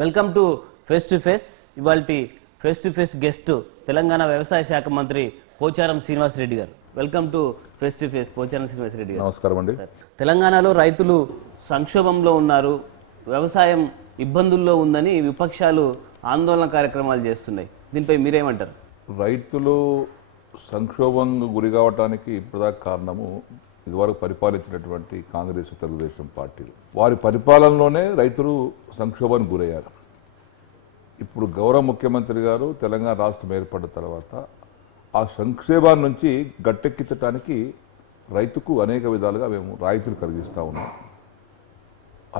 Welcome to face ఇవాల్టి face guest Telangana వ్యవసాయ శాఖ మంత్రి పోచారం శ్రీనివాస్ రెడ్డి గారు. Welcome to face Pocharam Srinivas Reddy గారు. నమస్కారం అండి. తెలంగాణలో రైతులు సంక్షోభంలో ఉన్నారు, వ్యవసాయం ఇబ్బందుల్లో ఉందని విపక్షాలు ఆందోళన కార్యక్రమాలు చేస్తున్నాయి. దీనిపై మీరేమంటారు? రైతులు సంక్షోభం గురి కావటానికి ప్రధాన కారణము ఇదివరకు పరిపాలించినటువంటి కాంగ్రెస్ తెలుగుదేశం పార్టీలు. వారి పరిపాలనలోనే రైతులు సంక్షోభానికి గురయ్యారు. ఇప్పుడు గౌరవ ముఖ్యమంత్రి గారు తెలంగాణ రాష్ట్రం ఏర్పడిన తర్వాత ఆ సంక్షేమాన్ని నుంచి గట్టెక్కించడానికి రైతుకు అనేక విధాలుగా మేము రాయితీలు కలిగిస్తూ ఉన్నాం,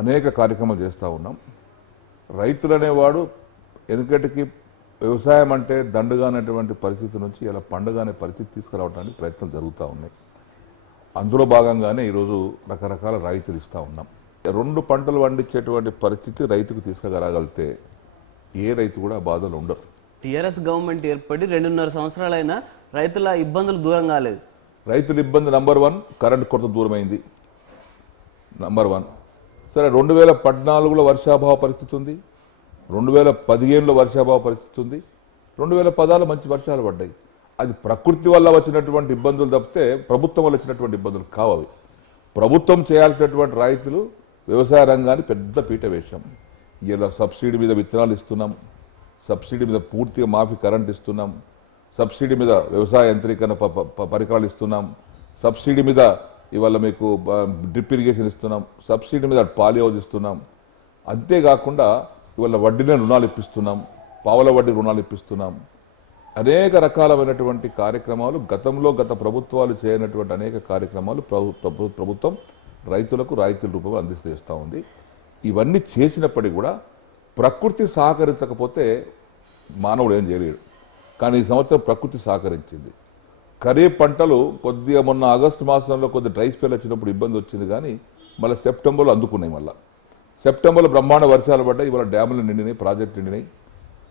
అనేక కార్యక్రమాలు చేస్తూ ఉన్నాం. రైతులు అనేవాడు వెనుకటికి వ్యవసాయం అంటే దండుగా అనేటువంటి పరిస్థితి నుంచి ఇలా పండుగ అనే పరిస్థితి తీసుకురావడానికి ప్రయత్నాలు జరుగుతూ ఉన్నాయి. అందులో భాగంగానే ఈరోజు రకరకాల రాయితీలు ఇస్తూ ఉన్నాం. 2 పంటలు పండించేటువంటి పరిస్థితి రైతుకు తీసుకురాగలిగితే ఏ రైతు కూడా బాధలు ఉండరు. టీఆర్ఎస్ గవర్నమెంట్ ఏర్పడి 2.5 సంవత్సరాలైనా రైతుల ఇబ్బందులు దూరం కాలేదు. రైతుల ఇబ్బంది నంబర్ 1 కరెంట్ కొరత దూరమైంది, నంబర్ 1. సరే, 2014లో వర్షాభావ పరిస్థితి ఉంది, 2015లో వర్షాభావ పరిస్థితి ఉంది, 2016లో మంచి వర్షాలు పడ్డాయి. అది ప్రకృతి వల్ల వచ్చినటువంటి ఇబ్బందులు తప్పితే ప్రభుత్వం వల్ల వచ్చినటువంటి ఇబ్బందులు కావు. ప్రభుత్వం చేయాల్సినటువంటి రైతులు వ్యవసాయ రంగాన్ని పెద్ద పీట వేశాం. ఇలా సబ్సిడీ మీద విత్తనాలు ఇస్తున్నాం, సబ్సిడీ మీద పూర్తిగా మాఫీ కరెంట్ ఇస్తున్నాం, సబ్సిడీ మీద వ్యవసాయ యంత్రీకరణ పరికరాలు ఇస్తున్నాం, సబ్సిడీ మీద ఇవాళ మీకు డ్రిప్ ఇరిగేషన్ ఇస్తున్నాం, సబ్సిడీ మీద పాలి హౌస్ ఇస్తున్నాం. అంతేకాకుండా ఇవాళ వడ్డీనే రుణాలు ఇప్పిస్తున్నాం, పావుల వడ్డీ రుణాలు ఇప్పిస్తున్నాం. అనేక రకాలైనటువంటి కార్యక్రమాలు గత ప్రభుత్వాలు చేయనటువంటి అనేక కార్యక్రమాలు ప్రభుత్వం రైతులకు రాయితీల రూపంలో అందిస్తూ ఉంది. ఇవన్నీ చేసినప్పటికీ కూడా ప్రకృతి సహకరించకపోతే మానవుడు ఏం చేయలేడు. కానీ ఈ సంవత్సరం ప్రకృతి సహకరించింది. ఖరీఫ్ పంటలు కొద్దిగా మొన్న ఆగస్టు మాసంలో కొద్ది డ్రై స్పెల్ వచ్చినప్పుడు ఇబ్బంది వచ్చింది, కానీ మళ్ళీ సెప్టెంబర్లో అందుకున్నాయి. మళ్ళీ సెప్టెంబర్లో బ్రహ్మాండ వర్షాలు పడ్డాయి, ఇవాళ డ్యాములు నిండినాయి, ప్రాజెక్టు నిండినాయి.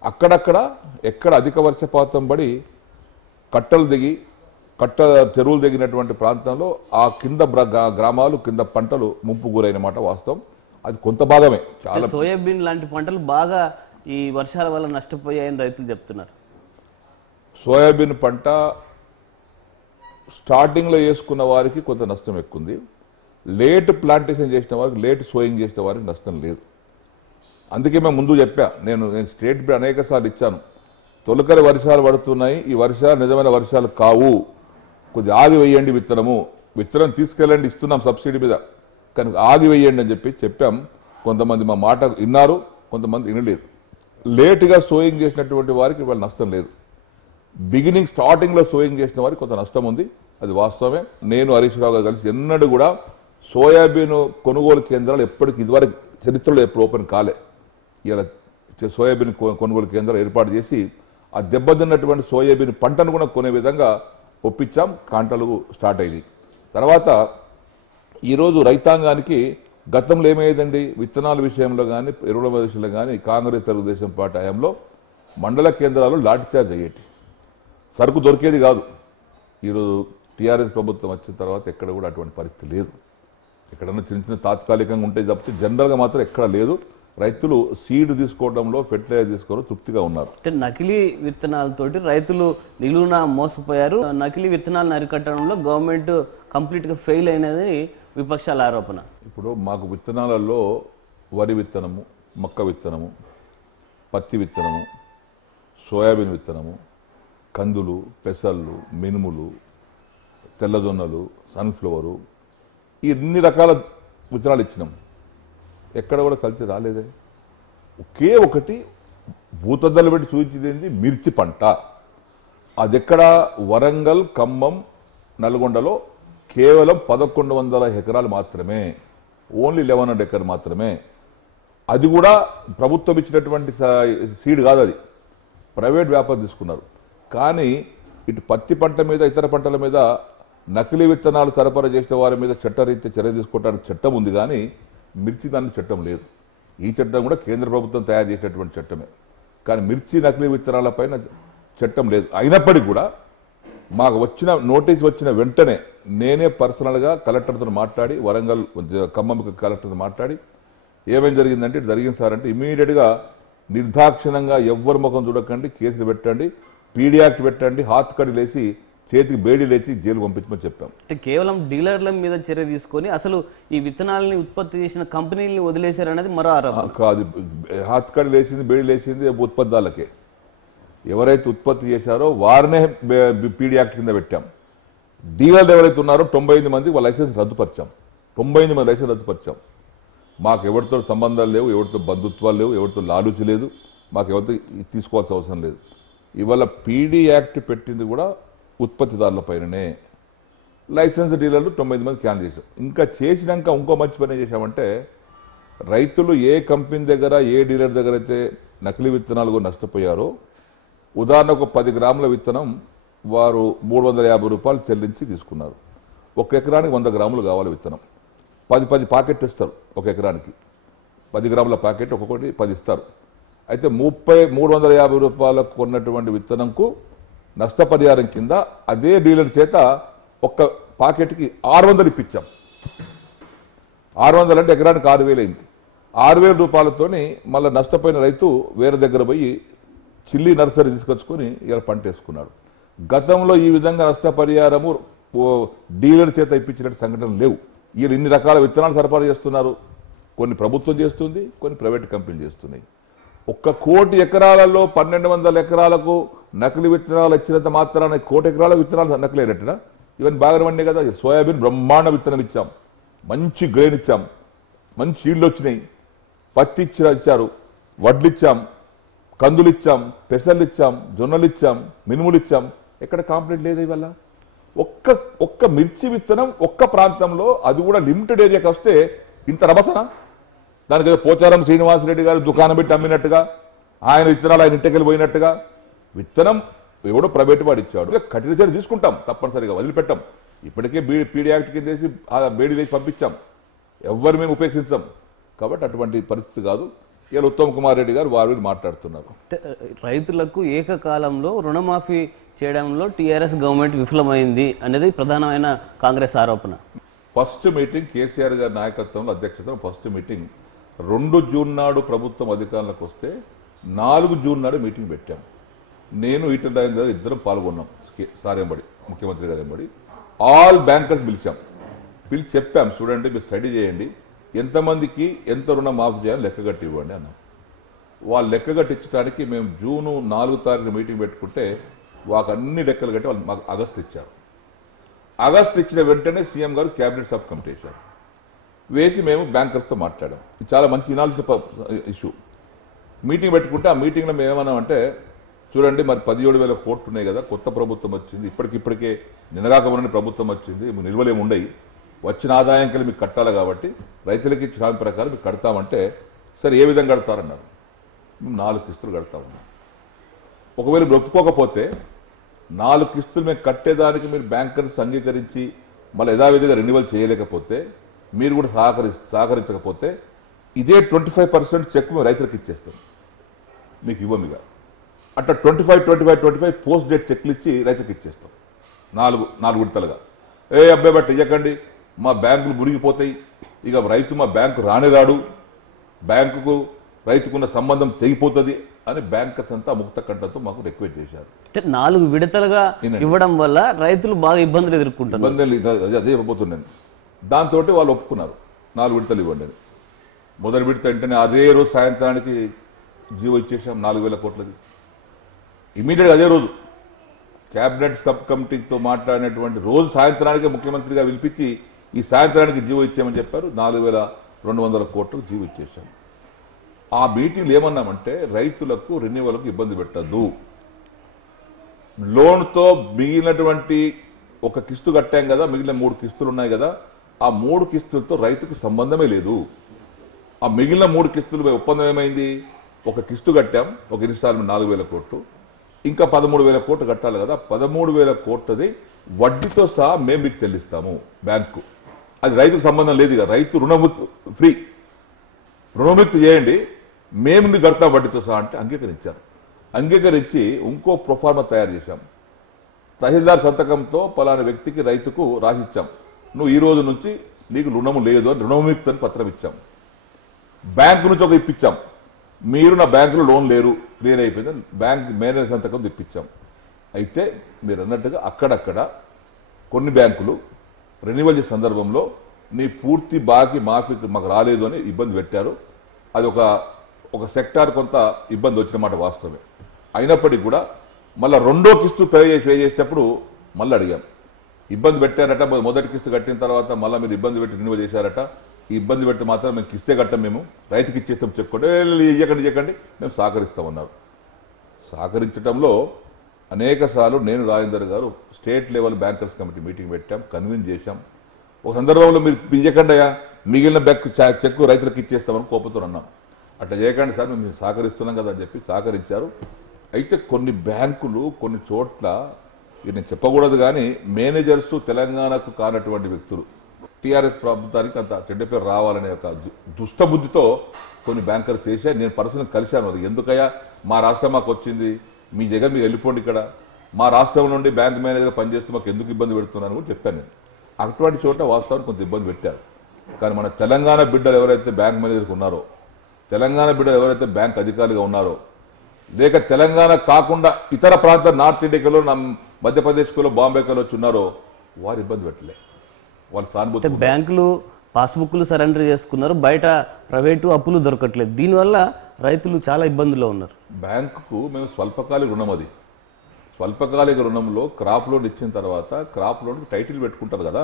అక్కడక్కడ ఎక్కడ అధిక వర్షపాతం పడి చెరువులు దిగినటువంటి ప్రాంతంలో ఆ కింద గ్రామాలు కింద పంటలు ముంపు గురైన మాట వాస్తవం. అది కొంత భాగమే. చాలా సోయాబీన్ లాంటి పంటలు బాగా ఈ వర్షాల వల్ల నష్టపోయాయని రైతులు చెప్తున్నారు. సోయాబీన్ పంట స్టార్టింగ్లో వేసుకున్న వారికి కొంత నష్టం ఎక్కువ ఉంది. లేట్ ప్లాంటేషన్ చేసిన వారికి, లేట్ సోయింగ్ చేసిన వారికి నష్టం లేదు. అందుకే మేము ముందు చెప్పా, నేను స్టేట్ బిల్ అనేక సార్లు ఇచ్చాను. తొలకరి వర్షాలు పడుతున్నాయి, ఈ వర్షాలు నిజమైన వర్షాలు కావు, కొద్ది ఆగి వేయండి, విత్తనం తీసుకెళ్ళండి, ఇస్తున్నాం సబ్సిడీ మీద, కానీ ఆగి వేయండి అని చెప్పాం. కొంతమంది మా మాట విన్నారు, కొంతమంది వినలేదు. లేటుగా సోయింగ్ చేసినటువంటి వారికి ఇవాళ నష్టం లేదు. స్టార్టింగ్లో సోయింగ్ చేసిన వారికి కొంత నష్టం ఉంది, అది వాస్తవమే. నేను హరీష్ రావు గారు కలిసి ఎన్నడూ కూడా సోయాబీన్ కొనుగోలు కేంద్రాలు ఇదివరకు చరిత్రలో ఎప్పుడు ఓపెన్ కాలే. ఇలా సోయాబీన్ కొనుగోలు కేంద్రాలు ఏర్పాటు చేసి ఆ దెబ్బతిన్నటువంటి సోయాబీన్ పంటను కూడా కొనే విధంగా ఒప్పించాం. కాంటలు స్టార్ట్ అయింది. తర్వాత ఈరోజు రైతాంగానికి గతంలో ఏమయ్యేదండి, విత్తనాల విషయంలో కానీ ఎరువుల విషయంలో కానీ కాంగ్రెస్ తెలుగుదేశం పార్టీ హయాంలో మండల కేంద్రాలు లాఠీ చార్జ్ అయ్యేటి, సరుకు దొరికేది కాదు. ఈరోజు టీఆర్ఎస్ ప్రభుత్వం వచ్చిన తర్వాత ఎక్కడ కూడా అటువంటి పరిస్థితి లేదు. ఎక్కడన్నా చిన్న తాత్కాలికంగా ఉంటే తప్పితే జనరల్గా మాత్రం ఎక్కడ లేదు. రైతులు సీడ్ తీసుకోవడంలో, ఫెర్టిలైజర్ తీసుకోవడం తృప్తిగా ఉన్నారు. అంటే నకిలీ విత్తనాలతోటి రైతులు నిలువున మోసపోయారు. నకిలీ విత్తనాలను అరికట్టడంలో గవర్నమెంట్ కంప్లీట్గా ఫెయిల్ అయినది విపక్షాల ఆరోపణ. ఇప్పుడు మాకు విత్తనాలలో వరి విత్తనము, మొక్క విత్తనము, పత్తి విత్తనము, సోయాబీన్ విత్తనము, కందులు, పెసళ్ళు, మినుములు, తెల్లజొన్నలు, సన్ఫ్లవరు, ఇన్ని రకాల విత్తనాలు ఇచ్చినాం. ఎక్కడ కూడా కల్తీ రాలేదే. ఒకే ఒకటి భూతద్దలు పెట్టి చూపించింది మిర్చి పంట. అది ఎక్కడ, వరంగల్, ఖమ్మం, నల్గొండలో కేవలం 1100 ఎకరాలు మాత్రమే, ఓన్లీ 1100 ఎకర్ మాత్రమే. అది కూడా ప్రభుత్వం ఇచ్చినటువంటి సీడ్ కాదు, అది ప్రైవేట్ వ్యాపారం తీసుకున్నారు. కానీ ఇటు పత్తి పంట మీద, ఇతర పంటల మీద నకిలీ విత్తనాలు సరఫరా చేసిన వారి మీద చట్టరీత్యా చర్య తీసుకోవడానికి చట్టం ఉంది, కానీ మిర్చి దానికి చట్టం లేదు. ఈ చట్టం కూడా కేంద్ర ప్రభుత్వం తయారు చేసినటువంటి చట్టమే, కానీ మిర్చి నకిలీ విత్తనాలపైన చట్టం లేదు. అయినప్పటికీ కూడా మాకు నోటీస్ వచ్చిన వెంటనే నేనే పర్సనల్గా కలెక్టర్తో మాట్లాడి, వరంగల్ ఖమ్మం కలెక్టర్తో మాట్లాడి ఏమేం జరిగిందంటే జరిగింది సార్ అంటే ఇమీడియట్గా నిర్దాక్షిణంగా ఎవ్వరి ముఖం చూడకండి, కేసులు పెట్టండి, పీడీ యాక్ట్ పెట్టండి, హాత్ కడి లేచి చేతికి బేడీ లేచి జైలు పంపించమని చెప్పాం. అంటే కేవలం డీలర్ల మీద చర్య తీసుకొని అసలు ఈ విత్తనాలని ఉత్పత్తి చేసిన కంపెనీలని వదిలేశారనేది మరో ఆరోపణ. కాదు, హాత్ కడి లేచింది, బేడీ లేచింది ఉత్పత్తిదారులకే. ఎవరైతే ఉత్పత్తి చేశారో వారినే పీడీ యాక్ట్ కింద పెట్టాం. డీలర్లు ఎవరైతే ఉన్నారో 98 మంది వాళ్ళ లైసెన్స్ రద్దుపరిచాం. 98 మంది లైసెన్స్ రద్దుపరిచాం. మాకు ఎవరితో సంబంధాలు లేవు, ఎవరితో బంధుత్వాలు లేవు, ఎవరితో లాలూచి లేదు, మాకు ఎవరితో తీసుకోవాల్సిన అవసరం లేదు. ఇవాళ పీడీ యాక్ట్ పెట్టింది కూడా ఉత్పత్తిదారుల పైననే. లైసెన్స్ డీలర్లు 9 మంది క్యాన్ చేశాం. ఇంకా చేసినాక ఇంకో మంచి పని చేశామంటే, రైతులు ఏ కంపెనీ దగ్గర ఏ డీలర్ దగ్గర అయితే నకిలీ విత్తనాలు నష్టపోయారో, ఉదాహరణకు 10 గ్రాముల విత్తనం వారు 350 రూపాయలు చెల్లించి తీసుకున్నారు. 1 ఎకరానికి 100 గ్రాములు కావాలి విత్తనం. 10 ప్యాకెట్ ఇస్తారు. 1 ఎకరానికి 10 గ్రాముల ప్యాకెట్ ఒక్కొక్కటి 10 ఇస్తారు. అయితే 350 రూపాయలకు కొన్నటువంటి విత్తనంకు నష్టపరిహారం కింద అదే డీలర్ చేత 1 ప్యాకెట్కి 600 ఇప్పించాం. 600 అంటే ఎకరానికి 6000 అయింది. 6000 రూపాయలతోని మళ్ళీ నష్టపోయిన రైతు వేరే దగ్గర పోయి చిల్లీ నర్సరీ తీసుకొచ్చుకొని ఇలా పంట వేసుకున్నాడు. గతంలో ఈ విధంగా నష్టపరిహారము డీలర్ చేత ఇప్పించినట్టు సంఘటనలు లేవు. వీళ్ళు ఇన్ని రకాల విత్తనాలు సరఫరా చేస్తున్నారు. కొన్ని ప్రభుత్వం చేస్తుంది, కొన్ని ప్రైవేట్ కంపెనీలు చేస్తున్నాయి. 1 కోటి ఎకరాలలో 1200 ఎకరాలకు నకిలీ విత్తనాలు ఇచ్చినంత మాత్రాన 1 కోటి ఎకరాల విత్తనాలు నకిలీ అయినట్టునా? ఇవన్నీ బాగా పండే కదా. సోయాబీన్ బ్రహ్మాండ విత్తనం ఇచ్చాం, మంచి గ్రెయిన్ ఇచ్చాం, మంచి ఈళ్ళు వచ్చినాయి. పత్తి ఇచ్చారు, వడ్లు ఇచ్చాం, కందులు ఇచ్చాం, పెసర్లు ఇచ్చాం, జొన్నలు ఇచ్చాం, మినుములు ఇచ్చాం. ఎక్కడ కాంప్లైంట్ లేదు. ఇవాళ ఒక్క మిర్చి విత్తనం 1 ప్రాంతంలో, అది కూడా లిమిటెడ్ ఏరియాకి వస్తే ఇంత రభసన. దానికి ఏదో పోచారం శ్రీనివాసరెడ్డి గారు దుకాణం పెట్టి అమ్మినట్టుగా, ఆయన విత్తనాలు ఆయన ఇంటికి పోయినట్టుగా, విత్తనం ఎవడో ప్రైవేట్ వాడు ఇచ్చాడు. కఠిన చర్య తీసుకుంటాం, తప్పనిసరిగా వదిలిపెట్టాం. ఇప్పటికే పీడీ యాక్ట్ కింద వేసి బేడీ వేసి పంపించాం. ఎవరు మేము ఉపేక్షించాం. కాబట్టి అటువంటి పరిస్థితి కాదు. ఇలా ఉత్తమ్ కుమార్ రెడ్డి గారు వారు మాట్లాడుతున్నారు. రైతులకు ఏకకాలంలో రుణమాఫీ చేయడంలో టీఆర్ఎస్ గవర్నమెంట్ విఫలమైంది అనేది ప్రధానమైన కాంగ్రెస్ ఆరోపణ. ఫస్ట్ మీటింగ్ కేసీఆర్ గారి నాయకత్వంలో అధ్యక్షతన ఫస్ట్ మీటింగ్ 2 జూన్ నాడు ప్రభుత్వం అధికారంలోకి వస్తే 4 జూన్ నాడు మీటింగ్ పెట్టాం. నేను ఈటల రాజేంద్ర గారు ఇద్దరం పాల్గొన్నాం. సార్ ఎంబడి, ముఖ్యమంత్రి గారు ఎంబడి ఆల్ బ్యాంకర్స్ పిలిచాం. పిలిచి చెప్పాం, చూడండి మీరు స్టడీ చేయండి, ఎంతమందికి ఎంత రుణం మాఫీ చేయాలి లెక్కగట్టి ఇవ్వండి అన్నాం. వాళ్ళు లెక్కగట్టించడానికి మేము జూన్ 4 తారీఖు మీటింగ్ పెట్టుకుంటే వాళ్ళకి అన్ని లెక్కలు కట్టి వాళ్ళు మాకు ఆగస్టు ఇచ్చారు. ఆగస్టు ఇచ్చిన వెంటనే సీఎం గారు క్యాబినెట్ సబ్ కమిటీ వేశారు. వేసి మేము బ్యాంకర్స్తో మాట్లాడాం. ఇది చాలా మంచి ఇనాల్సిన ఇష్యూ. మీటింగ్ పెట్టుకుంటే ఆ మీటింగ్లో మేము ఏమన్నామంటే, చూడండి మరి 17,000 కోట్లు ఉన్నాయి కదా, కొత్త ప్రభుత్వం వచ్చింది, ఇప్పటికే నినగాకమని ప్రభుత్వం వచ్చింది, నిల్వలేము ఉండయి, వచ్చిన ఆదాయం కలిసి మీకు కట్టాలి కాబట్టి రైతులకి ఇచ్చిన హామీ ప్రకారం మీకు కడతామంటే, సరే ఏ విధంగా కడతారన్నారు. మేము 4 కిస్తులు కడతామన్నాం. ఒకవేళ మీరు ఒప్పుకోకపోతే 4 కిస్తులు మేము కట్టేదానికి మీరు బ్యాంకర్స్ అంగీకరించి మళ్ళీ యథావిధిగా రెన్యువల్ చేయలేకపోతే, మీరు కూడా సహకరించకపోతే ఇదే 25% చెక్ మేము రైతులకు ఇచ్చేస్తాం, మీకు ఇవ్వం. ఇక అట్లా 25 పోస్ట్ డేట్ చెక్లు ఇచ్చి రైతులకు ఇచ్చేస్తాం 4 విడతలుగా. అబ్బాయి బట్టి ఇవ్వకండి, మా బ్యాంకులు మురిగిపోతాయి, ఇక రైతు మా బ్యాంకు రాడు, బ్యాంకుకు రైతుకున్న సంబంధం తెగిపోతుంది అని బ్యాంకర్స్ అంతా ముక్త కంఠంతో మాకు రిక్వెస్ట్ చేశారు. 4 విడతలుగా ఇవ్వడం వల్ల రైతులు బాగా ఇబ్బందులు ఎదుర్కొంటారు. అదే ఇవ్వబోతున్నాను. దాంతో వాళ్ళు ఒప్పుకున్నారు 4 విడతలు ఇవ్వండి అని. మొదటి విడత వెంటనే అదే రోజు సాయంత్రానికి జీవో ఇచ్చేసాం 4,000 కోట్లది. ఇమీడియట్గా అదే రోజు క్యాబినెట్ సబ్ కమిటీతో మాట్లాడినటువంటి రోజు సాయంత్రానికి ముఖ్యమంత్రిగా పిలిపించి ఈ సాయంత్రానికి జీవో ఇచ్చామని చెప్పారు. 4,200 కోట్లకు జీవో ఇచ్చేసాం. ఆ మీటింగ్లు ఏమన్నామంటే, రైతులకు రెన్యువల్కు ఇబ్బంది పెట్టద్దు, లోన్తో మిగిలినటువంటి 1 కిస్తు కట్టాం కదా, మిగిలిన 3 కిస్తులు ఉన్నాయి కదా, ఆ 3 కిస్తులతో రైతుకు సంబంధమే లేదు. ఆ మిగిలిన 3 కిస్తులు ఒప్పందం ఏమైంది, 1 కిస్తు కట్టాం, ఒక ఇన్స్టాల్మెంట్ 4,000 కోట్లు, ఇంకా 13,000 కోట్లు కట్టాలి కదా, 13,000 కోట్లది వడ్డీతో సహా మేము మీకు చెల్లిస్తాము బ్యాంకు. అది రైతుకు సంబంధం లేదు. ఇక రైతు రుణముక్తి ఫ్రీ, రుణముక్తి చేయండి, మేము మీకు కడతాం వడ్డీతో సహా అంటే అంగీకరించారు. అంగీకరించి ఇంకో ప్రొఫార్మా తయారు చేశాం. తహసీల్దార్ సంతకంతో పలానా వ్యక్తికి రైతుకు రాసిచ్చాం, నువ్వు ఈ రోజు నుంచి నీకు రుణము లేదు అని రుణముక్తి అని పత్రం ఇచ్చాం. బ్యాంకు నుంచి ఒక ఇప్పించాం, మీరు నా బ్యాంకులో లోన్ లేరు, క్లియర్ అయిపోయింది, బ్యాంక్ మేనేజర్ సంతకం తెప్పించాం. అయితే మీరు అన్నట్టుగా అక్కడక్కడ కొన్ని బ్యాంకులు రెన్యువల్ చేసే సందర్భంలో నీ పూర్తి బాకీ మాకు రాలేదు అని ఇబ్బంది పెట్టారు. అది ఒక సెక్టార్ కొంత ఇబ్బంది వచ్చిన మాట వాస్తవమే. అయినప్పటికీ కూడా మళ్ళీ రెండో కిస్తు పే చేసేటప్పుడు మళ్ళీ అడిగాం. ఇబ్బంది పెట్టారట, మొదటి కిస్తు కట్టిన తర్వాత మళ్ళీ మీరు ఇబ్బంది పెట్టి రెన్యువల్ చేశారట. ఈ ఇబ్బంది పెడితే మాత్రం మేము కిస్తే కట్టం, మేము రైతుకి ఇచ్చేస్తాం, చెక్కండి, ఇవ్వకండి మేము సహకరిస్తామన్నారు. సహకరించడంలో అనేక సార్లు నేను రాజేందర్ గారు state level bankers committee meeting పెట్టాం, కన్విన్స్ చేశాం. ఒక సందర్భంలో మీరు ఇవ్వకండియా, మిగిలిన చెక్కు రైతులకు ఇచ్చేస్తామని కోపంతో అన్నాం. అట్లా చేయకండి సార్, మేము సహకరిస్తున్నాం కదా అని చెప్పి సహకరించారు. అయితే కొన్ని బ్యాంకులు కొన్ని చోట్ల నేను చెప్పకూడదు కానీ మేనేజర్స్ తెలంగాణకు కానటువంటి వ్యక్తులు, టీఆర్ఎస్ ప్రభుత్వానికి అంత చెడ్డ పేరు రావాలనే ఒక దుష్టబుద్ధితో కొన్ని బ్యాంకర్స్ చేశారు. నేను పర్సనల్ కలిశాను. అది ఎందుకయ్యా మా రాష్ట్రం మాకు వచ్చింది, మీ దగ్గర మీరు వెళ్ళిపోండి, ఇక్కడ మా రాష్ట్రం నుండి బ్యాంక్ మేనేజర్ పనిచేస్తూ మాకు ఎందుకు ఇబ్బంది పెడుతున్నాను కూడా చెప్పాను నేను. అటువంటి చోట వాస్తవానికి కొంత ఇబ్బంది పెట్టారు. కానీ మన తెలంగాణ బిడ్డలు ఎవరైతే బ్యాంక్ మేనేజర్కి ఉన్నారో, తెలంగాణ బిడ్డలు ఎవరైతే బ్యాంక్ అధికారులుగా ఉన్నారో, లేక తెలంగాణ కాకుండా ఇతర ప్రాంత నార్త్ ఇండియాలో మధ్యప్రదేశ్లో బాంబేలో వచ్చి ఉన్నారో వారు ఇబ్బంది పెట్టలే. వాళ్ళు సానుభూతి. బ్యాంకులు పాస్బుక్లు సరెండర్ చేసుకున్నారు, బయట ప్రైవేటు అప్పులు దొరకట్లేదు. దీనివల్ల రైతులు చాలా ఇబ్బందుల్లో ఉన్నారు. బ్యాంకుకు మేము స్వల్పకాలిక రుణం, అది స్వల్పకాలిక రుణంలో క్రాప్ లోన్ ఇచ్చిన తర్వాత క్రాప్ లోన్ టైటిల్ పెట్టుకుంటారు కదా,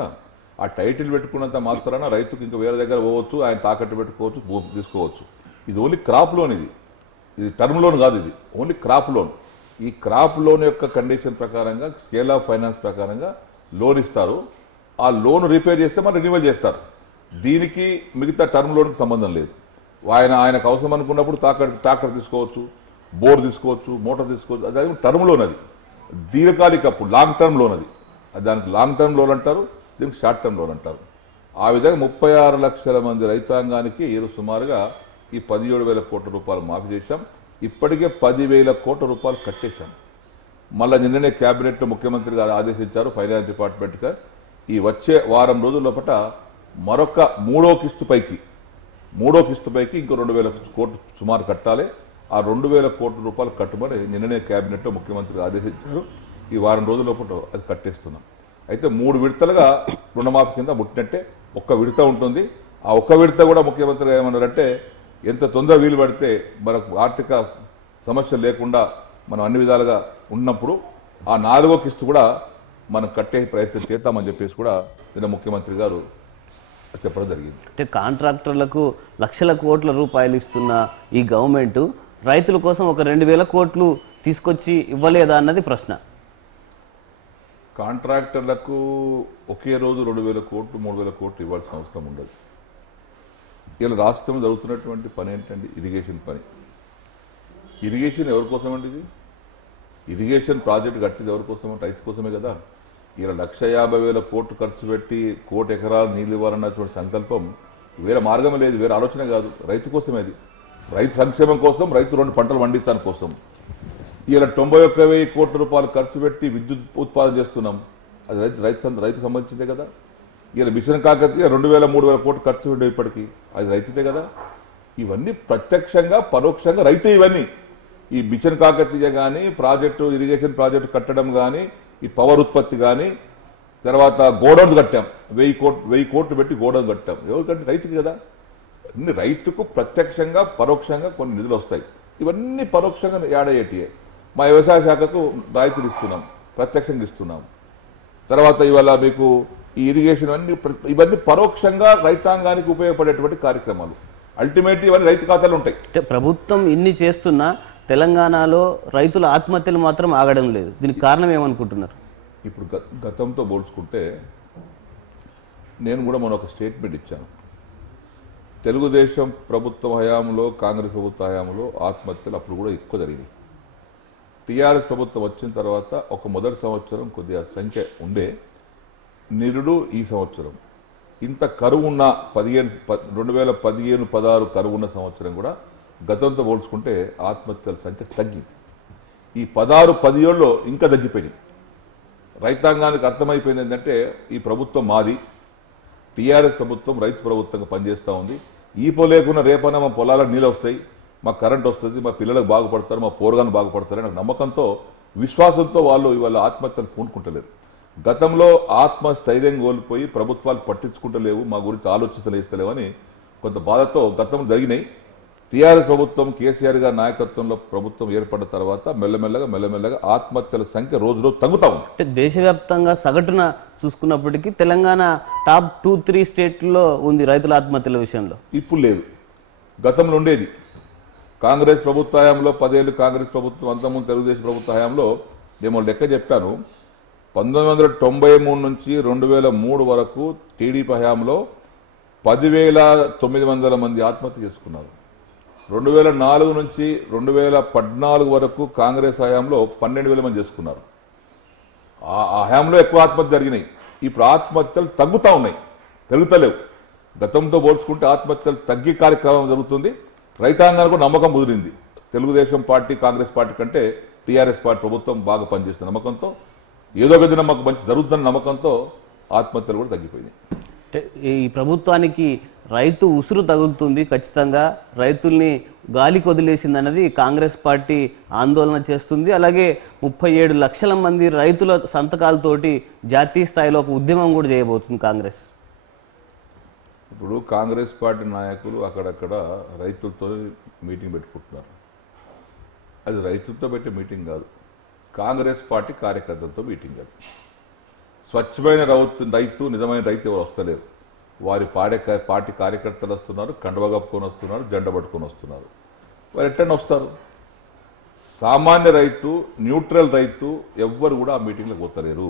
ఆ టైటిల్ పెట్టుకున్నంత మాత్రాన రైతుకు ఇంకా వేరే దగ్గర పోవచ్చు, ఆయన తాకట్టు పెట్టుకోవచ్చు, తీసుకోవచ్చు. ఇది ఓన్లీ క్రాప్ లోన్, ఇది టర్మ్ లోన్ కాదు, ఇది ఓన్లీ క్రాప్ లోన్. ఈ క్రాప్ లోన్ యొక్క కండిషన్ ప్రకారంగా స్కేల్ ఆఫ్ ఫైనాన్స్ ప్రకారంగా లోన్ ఇస్తారు. ఆ లోన్ రిపేర్ చేస్తే మనం రెన్యువల్ చేస్తారు. దీనికి మిగతా టర్మ్ లోన్కి సంబంధం లేదు. ఆయనకు అవసరం అనుకున్నప్పుడు ట్రాక్టర్ తీసుకోవచ్చు, బోర్డు తీసుకోవచ్చు, మోటార్ తీసుకోవచ్చు. అది టర్మ్ లోన్, అది దీర్ఘకాలిక అప్పుడు లాంగ్ టర్మ్ లోన్. అది దానికి లాంగ్ టర్మ్ లోన్ అంటారు, దీనికి షార్ట్ టర్మ్ లోన్ అంటారు. ఆ విధంగా 36 లక్షల మంది రైతాంగానికి సుమారుగా ఈ 17,000 కోట్ల రూపాయలు మాఫీ చేశాం. ఇప్పటికే 10,000 కోట్ల రూపాయలు కట్టేశాం. మళ్ళీ నిన్ననే కేబినెట్ ముఖ్యమంత్రి గారు ఆదేశించారు ఫైనాన్స్ డిపార్ట్మెంట్గా, ఈ వచ్చే వారం రోజుల లోపల మరొక మూడో కిస్తు పైకి ఇంకో 2,000 కోట్లు సుమారు కట్టాలి. ఆ 2,000 కోట్ల రూపాయలు కట్టుబడి నిన్ననే కేబినెట్ ముఖ్యమంత్రి ఆదేశించారు. ఈ వారం రోజుల లోపల అది కట్టేస్తున్నాం. అయితే 3 విడతలుగా రుణమాఫీ కింద ముట్టినట్టే ఒక్క విడత ఉంటుంది. ఆ ఒక్క విడత కూడా ముఖ్యమంత్రి ఏమన్నారంటే, ఎంత తొందర వీలు పడితే మనకు ఆర్థిక సమస్యలు లేకుండా మనం అన్ని విధాలుగా ఉన్నప్పుడు ఆ 4వ కిస్తు కూడా మనం కట్టే ప్రయత్నం చేద్దామని చెప్పేసి కూడా నిన్న ముఖ్యమంత్రి గారు చెప్పడం జరిగింది. అంటే కాంట్రాక్టర్లకు లక్షల కోట్ల రూపాయలు ఇస్తున్న ఈ గవర్నమెంట్ రైతుల కోసం ఒక 2,000 కోట్లు తీసుకొచ్చి ఇవ్వలేదా అన్నది ప్రశ్న. కాంట్రాక్టర్లకు ఒకే రోజు 2,000 కోట్లు 3,000 కోట్లు ఇవ్వాల్సిన అవసరం ఉండదు. ఇలా రాష్ట్రంలో జరుగుతున్నటువంటి పని ఏంటండి? ఇరిగేషన్ పని. ఇరిగేషన్ ఎవరి కోసం అండి? ఇది ఇరిగేషన్ ప్రాజెక్ట్ కట్టింది ఎవరి కోసం? రైతు కోసమే కదా. ఇలా 1,50,000 కోట్లు ఖర్చు పెట్టి 1,00,00,000 ఎకరాలు నీళ్ళు ఇవ్వాలన్నటువంటి సంకల్పం వేరే మార్గమే లేదు, వేరే ఆలోచన కాదు. రైతు కోసమే అది. రైతు సంక్షేమం కోసం, రైతు 2 పంటలు పండిస్తాని కోసం. ఇలా 91,000 కోట్ల రూపాయలు ఖర్చు పెట్టి విద్యుత్ ఉత్పాదన చేస్తున్నాం. అది రైతు సంబంధించిందే కదా. ఇలా మిషన్ కాకతీయ 2,000 3,000 కోట్లు ఖర్చు పెట్టే ఇప్పటికీ అది రైతుదే కదా. ఇవన్నీ ప్రత్యక్షంగా పరోక్షంగా రైతు. ఇవన్నీ ఈ మిషన్ కాకతీయ కానీ, ప్రాజెక్టు ఇరిగేషన్ ప్రాజెక్టు కట్టడం కానీ, ఈ పవర్ ఉత్పత్తి కానీ, తర్వాత గోడౌన్స్ కట్టాం, 1,000 కోట్లు పెట్టి గోడౌన్ కట్టాం. ఎవరు కట్టి? రైతుకి కదా. అన్ని రైతుకు ప్రత్యక్షంగా పరోక్షంగా కొన్ని నిధులు వస్తాయి. ఇవన్నీ పరోక్షంగా యాడ్ అయ్యేటియే. మా వ్యవసాయ శాఖకు రైతులు ఇస్తున్నాం, ప్రత్యక్షంగా ఇస్తున్నాం. తర్వాత ఇవాళ మీకు ఈ ఇరిగేషన్ ఇవన్నీ పరోక్షంగా రైతాంగానికి ఉపయోగపడేటువంటి కార్యక్రమాలు. అల్టిమేట్లీ ఇవన్నీ రైతు ఖాతాలు ఉంటాయి. ప్రభుత్వం ఇన్ని చేస్తున్నా తెలంగాణలో రైతుల ఆత్మహత్యలు మాత్రం ఆగడం లేదు. దీనికి కారణం ఏమనుకుంటున్నారు? ఇప్పుడు గతంతో పోల్చుకుంటే నేను కూడా మొన్న ఒక స్టేట్మెంట్ ఇచ్చాను. తెలుగుదేశం ప్రభుత్వం హయాంలో, కాంగ్రెస్ ప్రభుత్వ హయాంలో ఆత్మహత్యలు అప్పుడు కూడా ఎక్కువ జరిగింది. టీఆర్ఎస్ ప్రభుత్వం వచ్చిన తర్వాత ఒక మొదటి సంవత్సరం కొద్దిగా సంఖ్య ఉండే, నిరుడు ఈ సంవత్సరం ఇంత కరువు ఉన్న 2015-16 కరువు ఉన్న సంవత్సరం కూడా గతంతో పోల్చుకుంటే ఆత్మహత్యల సంఖ్య తగ్గింది. ఈ 16-17లో ఇంకా తగ్గిపోయింది. రైతాంగానికి అర్థమైపోయింది ఏంటంటే ఈ ప్రభుత్వం మాది, టీఆర్ఎస్ ప్రభుత్వం రైతు ప్రభుత్వంగా పనిచేస్తూ ఉంది. ఈ లేకుండా రేపన మా పొలాలకు నీళ్ళు వస్తాయి, మా కరెంట్ వస్తుంది, మా పిల్లలకు బాగుపడతారు, మా పోరగాను బాగుపడతారు అనే నమ్మకంతో విశ్వాసంతో వాళ్ళు ఇవాళ ఆత్మహత్యలు పూనుకుంటలేరు. గతంలో ఆత్మస్థైర్యం కోల్పోయి ప్రభుత్వాలు పట్టించుకుంటలేవు, మా గురించి ఆలోచించలేస్తలేవు అని కొంత బాధతో గతంలో జరిగినాయి. టీఆర్ఎస్ ప్రభుత్వం కేసీఆర్ గారి నాయకత్వంలో ప్రభుత్వం ఏర్పడిన తర్వాత మెల్లమెల్లగా ఆత్మహత్యల సంఖ్య రోజు రోజు తగ్గుతా ఉంది. అంటే దేశవ్యాప్తంగా సగటున చూసుకున్నప్పటికీ తెలంగాణ టాప్ 2-3 స్టేట్లలో ఉంది రైతుల ఆత్మహత్యల విషయంలో. ఇప్పుడు లేదు, గతంలో ఉండేది. కాంగ్రెస్ ప్రభుత్వ హయాంలో 10 ఏళ్ళు కాంగ్రెస్ ప్రభుత్వం, అంతకుముందు తెలుగుదేశం ప్రభుత్వ హయాంలో నేను లెక్క చెప్పాను, 1993 నుంచి 2003 వరకు టీడీపీ హయాంలో 10,900 మంది ఆత్మహత్య చేసుకున్నారు. 2004 నుంచి 2014 వరకు కాంగ్రెస్ హయాంలో 12,000 మంది చేసుకున్నారు. ఆ హయాంలో ఎక్కువ ఆత్మహత్య జరిగినాయి. ఇప్పుడు ఆత్మహత్యలు తగ్గుతా ఉన్నాయి, పెరుగుతలేవు. గతంతో పోల్చుకుంటే ఆత్మహత్యలు తగ్గే కార్యక్రమం జరుగుతుంది. రైతాంగానికి నమ్మకం కుదిరింది. తెలుగుదేశం పార్టీ కాంగ్రెస్ పార్టీ కంటే టీఆర్ఎస్ పార్టీ ప్రభుత్వం బాగా పనిచేస్తున్న నమ్మకంతో, ఏదో ఒక దినం మాకు మంచి జరుగుతున్న నమ్మకంతో ఆత్మహత్యలు కూడా తగ్గిపోయినాయి. ఈ ప్రభుత్వానికి రైతు ఉసురు తగులుతుంది, ఖచ్చితంగా రైతుల్ని గాలికి వదిలేసిందన్నది కాంగ్రెస్ పార్టీ ఆందోళన చేస్తుంది. అలాగే 37 లక్షల మంది రైతుల సంతకాలతోటి జాతీయ స్థాయిలో ఒక ఉద్యమం కూడా చేయబోతుంది కాంగ్రెస్. ఇప్పుడు కాంగ్రెస్ పార్టీ నాయకులు అక్కడక్కడ రైతులతో మీటింగ్ పెట్టుకుంటున్నారు. అది రైతులతో పెట్టే మీటింగ్ కాదు, కాంగ్రెస్ పార్టీ కార్యకర్తలతో మీటింగ్ కాదు. స్వచ్ఛమైన రైతు నిజమైన రైతు ఎవరు వస్తలేరు. వారి పార్టీ కార్యకర్తలు వస్తున్నారు, కండవ కప్పుకొని వస్తున్నారు, జెండా పట్టుకొని వస్తున్నారు. వారు ఎట్లనే వస్తారు? సామాన్య రైతు, న్యూట్రల్ రైతు ఎవ్వరు కూడా ఆ మీటింగ్లకు పోతలేరు.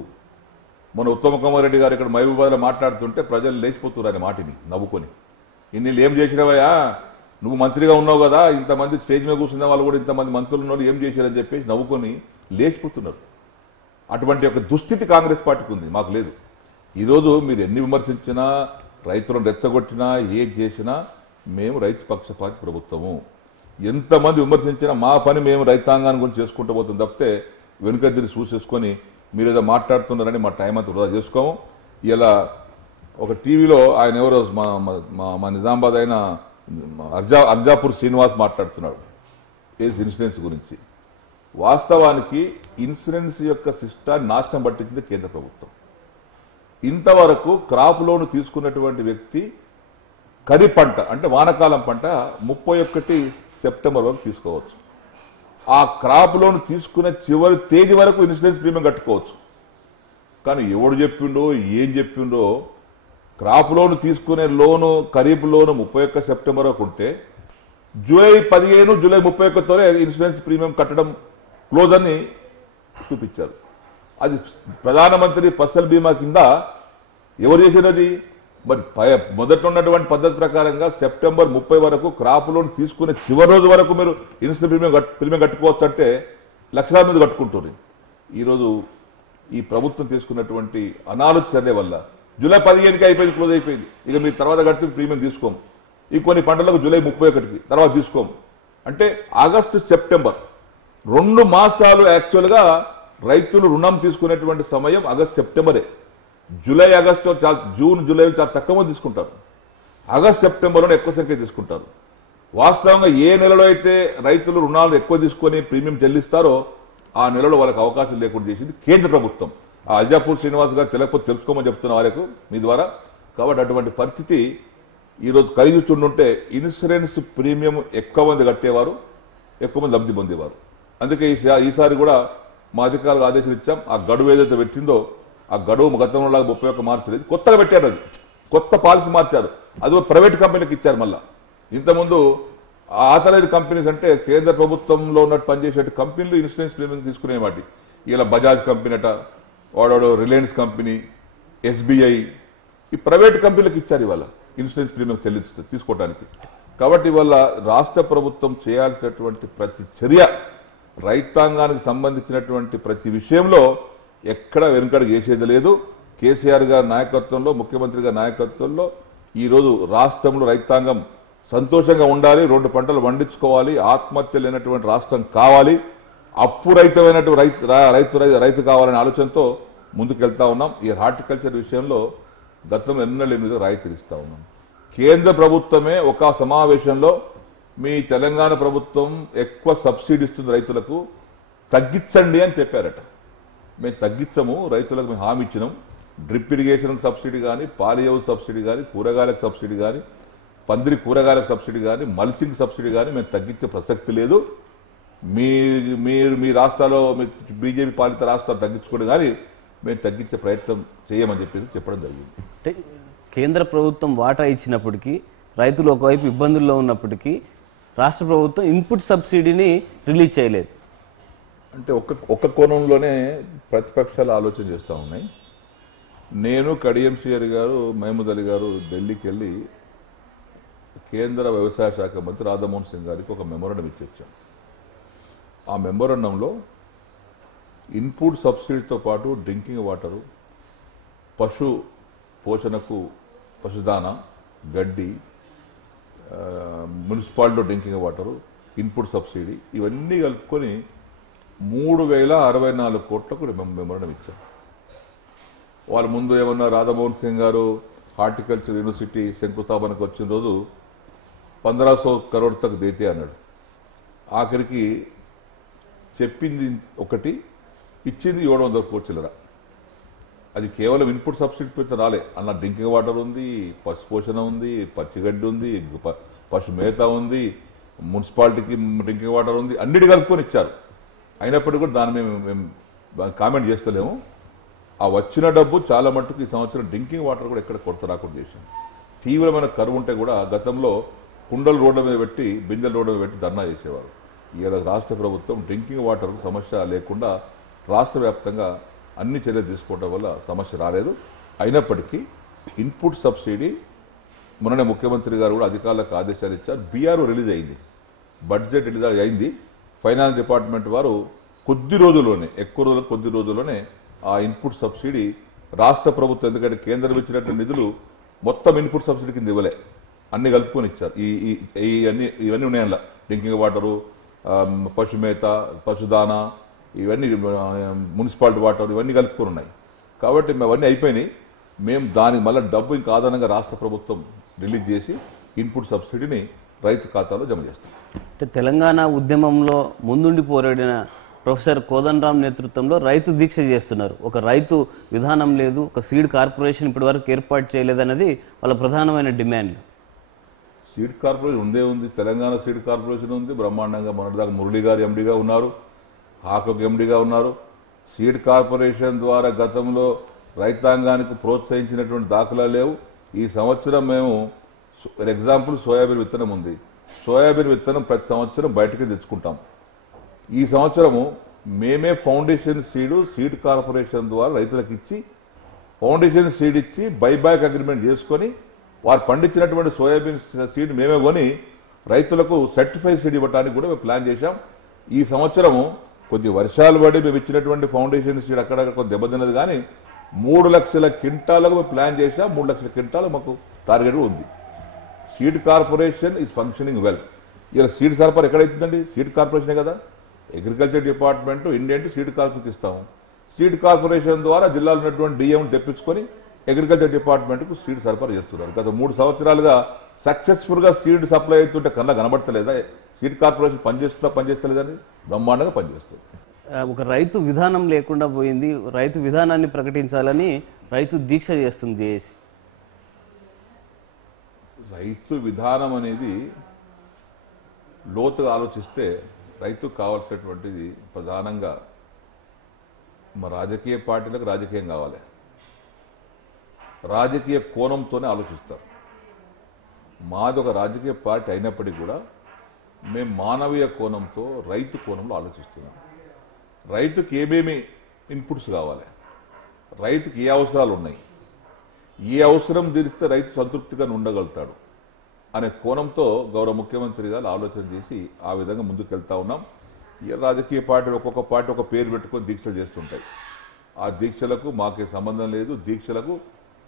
మన ఉత్తమ కుమార్ రెడ్డి గారు ఇక్కడ మహబూబాబాద్లో మాట్లాడుతుంటే ప్రజలు లేచిపోతున్నారు ఆయన మాటిని నవ్వుకొని. ఇన్ని ఏం చేసినవయ్యా, నువ్వు మంత్రిగా ఉన్నావు కదా, ఇంతమంది స్టేజ్ మీద కూర్చున్న వాళ్ళు కూడా ఇంతమంది మంత్రులు ఉన్నారు, ఏం చేశారని చెప్పేసి నవ్వుకొని లేచిపోతున్నారు. అటువంటి ఒక దుస్థితి కాంగ్రెస్ పార్టీకి ఉంది, మాకు లేదు. ఈరోజు మీరు ఎన్ని విమర్శించినా, రైతులను రెచ్చగొట్టినా, ఏం చేసినా మేము రైతు పక్షపాతి ప్రభుత్వము. ఎంతమంది విమర్శించినా మా పని మేము రైతాంగాన్ని గురించి చేసుకుంటూ పోతుంది తప్పితే వెనుక తిరిగి చూసేసుకొని మీరు ఏదో మాట్లాడుతున్నారని మా టైం అంతా వృధా చేసుకోము. ఇలా ఒక టీవీలో ఆయన ఎవరో మా నిజామాబాద్ అయిన అర్జాపూర్ శ్రీనివాస్ మాట్లాడుతున్నాడు ఇన్సూరెన్స్ గురించి. వాస్తవానికి ఇన్సూరెన్స్ యొక్క సిస్టాన్ని నాశనం పట్టించింది కేంద్ర ప్రభుత్వం. ఇంతవరకు క్రాప్ లోన్ తీసుకున్నటువంటి వ్యక్తి ఖరీఫ్ పంట అంటే వానాకాలం పంట 31 సెప్టెంబర్ వరకు తీసుకోవచ్చు. ఆ క్రాప్ లోన్ తీసుకునే చివరి తేదీ వరకు ఇన్సూరెన్స్ ప్రీమియం కట్టుకోవచ్చు. కానీ ఎవడు చెప్పిండో ఏం చెప్పిండో, క్రాప్ లోన్ తీసుకునే లోను ఖరీఫ్ లోను 31 సెప్టెంబర్ వరకు ఉంటే జూలై 15, జూలై 31తోనే ఇన్సూరెన్స్ ప్రీమియం కట్టడం క్లోజ్ అని చూపించారు. అది ప్రధానమంత్రి ఫసల్ బీమా కింద ఎవరు చేసినది? మరి మొదట ఉన్నటువంటి పద్ధతి ప్రకారంగా సెప్టెంబర్ 30 వరకు క్రాప్ లోన్ తీసుకునే చివరి రోజు వరకు మీరు ఇన్సూరెన్స్ ప్రీమియం కట్టుకోవచ్చు అంటే లక్షల మంది కట్టుకుంటారు. ఈరోజు ఈ ప్రభుత్వం తీసుకున్నటువంటి అనాలోచిత చర్య వల్ల జూలై 15కి అయిపోయింది, క్లోజ్ అయిపోయింది. ఇక మీరు తర్వాత కడితే ప్రీమియం తీసుకోము. ఈ కొన్ని పంటలకు జూలై 31కి తర్వాత తీసుకోము అంటే ఆగస్టు సెప్టెంబర్ 2 మాసాలు యాక్చువల్గా రైతులు రుణం తీసుకునేటువంటి సమయం ఆగస్టు సెప్టెంబరే. జూలై ఆగస్టు జూన్ జూలై చాలా తక్కువ తీసుకుంటారు. ఆగస్టు సెప్టెంబర్లోనే ఎక్కువ సంఖ్య తీసుకుంటారు. వాస్తవంగా ఏ నెలలో అయితే రైతులు రుణాలు ఎక్కువ తీసుకొని ప్రీమియం చెల్లిస్తారో ఆ నెలలో వాళ్ళకి అవకాశం లేకుండా చేసింది కేంద్ర ప్రభుత్వం. ఆ అల్జాపూర్ శ్రీనివాస్ గారు తెలియకపోతే తెలుసుకోమని చెప్తున్న వారికి మీ ద్వారా. కాబట్టి అటువంటి పరిస్థితి ఈరోజు కలిగి చూడుంటే ఇన్సూరెన్స్ ప్రీమియం ఎక్కువ మంది కట్టేవారు, ఎక్కువ మంది లబ్ధి పొందేవారు. అందుకే ఈసారి కూడా మా అధికారులకు ఆదేశాలు ఇచ్చాం. ఆ గడువు ఏదైతే పెట్టిందో ఆ గడువు గతంలో 31 మార్చి లేదు, కొత్తగా పెట్టారు. అది కొత్త పాలసీ మార్చారు. అది ప్రైవేట్ కంపెనీకి ఇచ్చారు. మళ్ళా ఇంతకుముందు ఆథరైజ్డ్ కంపెనీస్ అంటే కేంద్ర ప్రభుత్వంలో ఉన్నట్టు పనిచేసే కంపెనీలు ఇన్సూరెన్స్ ప్రీమియం తీసుకునే వాటి. ఇలా బజాజ్ కంపెనీ అట, వాడు రిలయన్స్ కంపెనీ, ఎస్బీఐ, ఈ ప్రైవేట్ కంపెనీలకు ఇచ్చారు ఇవాళ ఇన్సూరెన్స్ ప్రీమియం తీసుకోవడానికి. కాబట్టి ఇవాళ రాష్ట్ర ప్రభుత్వం చేయాల్సినటువంటి ప్రతి చర్య, రైతాంగానికి సంబంధించినటువంటి ప్రతి విషయంలో ఎక్కడ వెనుకడు చేసేది లేదు. కేసీఆర్ గారి నాయకత్వంలో, ముఖ్యమంత్రి గారి నాయకత్వంలో ఈరోజు రాష్ట్రంలో రైతాంగం సంతోషంగా ఉండాలి, 2 పంటలు పండించుకోవాలి, ఆత్మహత్య లేనటువంటి రాష్ట్రం కావాలి, అప్పు రైతు రైతు కావాలనే ఆలోచనతో ముందుకెళ్తా ఉన్నాం. ఈ హార్టికల్చర్ విషయంలో గతంలో ఎన్నో రాయితీలు ఇస్తా ఉన్నాం. కేంద్ర ప్రభుత్వమే ఒక సమావేశంలో మీ తెలంగాణ ప్రభుత్వం ఎక్కువ సబ్సిడీ ఇస్తుంది రైతులకు, తగ్గించండి అని చెప్పారట. మేము తగ్గించము, రైతులకు మేము హామీ ఇచ్చినాం. డ్రిప్ ఇరిగేషన్ సబ్సిడీ కానీ, పాలియవ్ సబ్సిడీ కానీ, కూరగాయలకు సబ్సిడీ కానీ, పందిరి కూరగాయలకు సబ్సిడీ కానీ, మల్చింగ్ సబ్సిడీ కానీ మేము తగ్గించే ప్రసక్తి లేదు. మీరు మీ రాష్ట్రాల్లో బీజేపీ పాలిత రాష్ట్రాలు తగ్గించుకోండి కానీ మేము తగ్గించే ప్రయత్నం చేయమని చెప్పడం జరిగింది. అంటే కేంద్ర ప్రభుత్వం వాటా ఇచ్చినప్పటికీ, రైతులు ఒకవైపు ఇబ్బందుల్లో ఉన్నప్పటికీ రాష్ట్ర ప్రభుత్వం ఇన్పుట్ సబ్సిడీని రిలీజ్ చేయలేదు. అంటే ఒక్క కోణంలోనే ప్రతిపక్షాలు ఆలోచన చేస్తూ ఉన్నాయి. నేను, కడియం శ్రీహరి గారు, మహమూద్ అలీ గారు ఢిల్లీకి వెళ్ళి కేంద్ర వ్యవసాయ శాఖ మంత్రి రాధామోహన్ సింగ్ గారికి ఒక మెమోరాండం ఇచ్చాం. ఆ మెమోరాండంలో ఇన్పుట్ సబ్సిడీతో పాటు డ్రింకింగ్ వాటరు, పశు పోషణకు పశుదాన, గడ్డి, మున్సిపాలిటీలో డ్రింకింగ్ వాటరు, ఇన్పుట్ సబ్సిడీ ఇవన్నీ కలుపుకొని 3064 కోట్లకు మెమోరాండం ఇచ్చాం. వాళ్ళ ముందు ఏమన్నా రాధామోహన్ సింగ్ గారు హార్టికల్చర్ యూనివర్సిటీ శంకుస్థాపనకు వచ్చిన రోజు 1500 కరోడ్ తక్ దేతే అన్నాడు. ఆఖరికి చెప్పింది ఒకటి, ఇచ్చింది 700 కోట్ల. అది కేవలం ఇన్పుట్ సబ్సిడీ పెడితే రాలే. అలా డ్రింకింగ్ వాటర్ ఉంది, పశు పోషణ ఉంది, పచ్చిగడ్డి ఉంది, పశు మేత ఉంది, మున్సిపాలిటీకి డ్రింకింగ్ వాటర్ ఉంది, అన్నిటి కలుపుకొని ఇచ్చారు. అయినప్పటికీ కూడా దాన్ని మేము కామెంట్ చేస్తలేము. ఆ వచ్చిన డబ్బు చాలా మట్టుకు ఈ సంవత్సరం డ్రింకింగ్ వాటర్ కూడా ఎక్కడ కొరత రాకుండా చేశాం. తీవ్రమైన కరువు ఉంటే కూడా గతంలో కుండలు రోడ్ల మీద పెట్టి, బిందెల రోడ్ల మీద పెట్టి ధర్నా చేసేవారు. ఇలా రాష్ట్ర ప్రభుత్వం డ్రింకింగ్ వాటర్ సమస్య లేకుండా రాష్ట్ర వ్యాప్తంగా అన్ని చర్యలు తీసుకోవడం వల్ల సమస్య రాలేదు. అయినప్పటికీ ఇన్పుట్ సబ్సిడీ మొన్ననే ముఖ్యమంత్రి గారు కూడా అధికారులకు ఆదేశాలు ఇచ్చారు. బీఆర్ఓ రిలీజ్ అయింది, బడ్జెట్ రిలీజ్ అయింది. ఫైనాన్స్ డిపార్ట్మెంట్ వారు కొద్ది రోజుల్లోనే ఆ ఇన్పుట్ సబ్సిడీ రాష్ట్ర ప్రభుత్వం, ఎందుకంటే కేంద్రం ఇచ్చినటువంటి నిధులు మొత్తం ఇన్పుట్ సబ్సిడీ కింద ఇవ్వలే, అన్ని కలుపుకొని ఇచ్చారు. ఇవన్నీ ఉన్నాయి. అందులో డ్రింకింగ్ వాటరు, పశు మేత, పశుదాన, ఇవన్నీ మున్సిపాలిటీ వాటర్ ఇవన్నీ కలుపుకొని ఉన్నాయి. కాబట్టి అవన్నీ అయిపోయినాయి. మేము దానికి మళ్ళీ డబ్బు ఇంకా ఆధారంగా రాష్ట్ర ప్రభుత్వం రిలీజ్ చేసి ఇన్పుట్ సబ్సిడీని రైతు ఖాతాలో జమ చేస్తాం. అంటే తెలంగాణ ఉద్యమంలో ముందుండి పోరాడిన ప్రొఫెసర్ కోదండరాం నేతృత్వంలో రైతు దీక్ష చేస్తున్నారు. ఒక రైతు విధానం లేదు, ఒక సీడ్ కార్పొరేషన్ ఇప్పటివరకు ఏర్పాటు చేయలేదన్నది వాళ్ళ ప్రధానమైన డిమాండ్. సీడ్ కార్పొరేషన్ ఉంది. తెలంగాణ సీడ్ కార్పొరేషన్ ఉంది బ్రహ్మాండంగా. మొన్నటిదాకా మురళి గారు ఎండీగా ఉన్నారు, హాకకు ఎండీగా ఉన్నారు. సీడ్ కార్పొరేషన్ ద్వారా గతంలో రైతాంగానికి ప్రోత్సహించినటువంటి దాఖలా లేవు. ఈ సంవత్సరం మేము ఫర్ ఎగ్జాంపుల్ సోయాబీన్ విత్తనం ఉంది. సోయాబీన్ విత్తనం ప్రతి సంవత్సరం బయటకి తెచ్చుకుంటాం. ఈ సంవత్సరము మేమే ఫౌండేషన్ సీడ్ కార్పొరేషన్ ద్వారా రైతులకు ఇచ్చి, ఫౌండేషన్ సీడ్ ఇచ్చి బైబ్యాక్ అగ్రిమెంట్ చేసుకొని వారు పండించినటువంటి సోయాబీన్ సీడ్ మేమే కొని రైతులకు సర్టిఫైడ్ సీడ్ ఇవ్వడానికి కూడా మేము ప్లాన్ చేశాం. ఈ సంవత్సరము కొద్ది వర్షాలు పడి మేము ఇచ్చినటువంటి ఫౌండేషన్ సీడ్ అక్కడక్కడ కొంత దెబ్బతిన్నది, కానీ 3 లక్షల క్వింటాలకు మేము ప్లాన్ చేశాం. 3 లక్షల క్వింటాలు మాకు టార్గెట్ ఉంది. Seed corporation is functioning well. ఇలా సీడ్ సరఫరా ఎక్కడైతుందండి? సీడ్ కార్పొరేషనే కదా. Agriculture department Indian seed corporation ఇస్తాము. సీడ్ కార్పొరేషన్ ద్వారా జిల్లాలో ఉన్నటువంటి డిఎం తెప్పించుకొని అగ్రికల్చర్ డిపార్ట్మెంట్కు సీడ్ సరఫరా చేస్తున్నారు. గత 3 సంవత్సరాలుగా సక్సెస్ఫుల్ గా సీడ్ సప్లై అవుతుంటే కన్నా కనబడతలేదా? సీడ్ కార్పొరేషన్ పనిచేస్తలేదని బ్రహ్మాండంగా పనిచేస్తుంది. ఒక రైతు విధానం లేకుండా పోయింది. రైతు విధానాన్ని ప్రకటించాలని రైతు దీక్ష చేస్తుంది జేఏసీ. రైతు విధానం అనేది లోతుగా ఆలోచిస్తే రైతుకు కావాల్సినటువంటిది ప్రధానంగా మా రాజకీయ పార్టీలకు రాజకీయం కావాలి. రాజకీయ కోణంతోనే ఆలోచిస్తారు. మాది ఒక రాజకీయ పార్టీ అయినప్పటికీ కూడా మేము మానవీయ కోణంతో, రైతు కోణంలో ఆలోచిస్తున్నాం. రైతుకి ఏమేమి ఇన్పుట్స్ కావాలి, రైతుకి ఏ అవసరాలు ఉన్నాయి, ఏ అవసరం తీరిస్తే రైతు సంతృప్తిగా ఉండగలుగుతాడు అనే కోణంతో గౌరవ ముఖ్యమంత్రి గారు ఆలోచన చేసి ఆ విధంగా ముందుకెళ్తా ఉన్నాం. ఈ రాజకీయ పార్టీలు ఒక్కొక్క పార్టీ ఒక పేరు పెట్టుకొని దీక్షలు చేస్తుంటాయి. ఆ దీక్షలకు మాకే సంబంధం లేదు. దీక్షలకు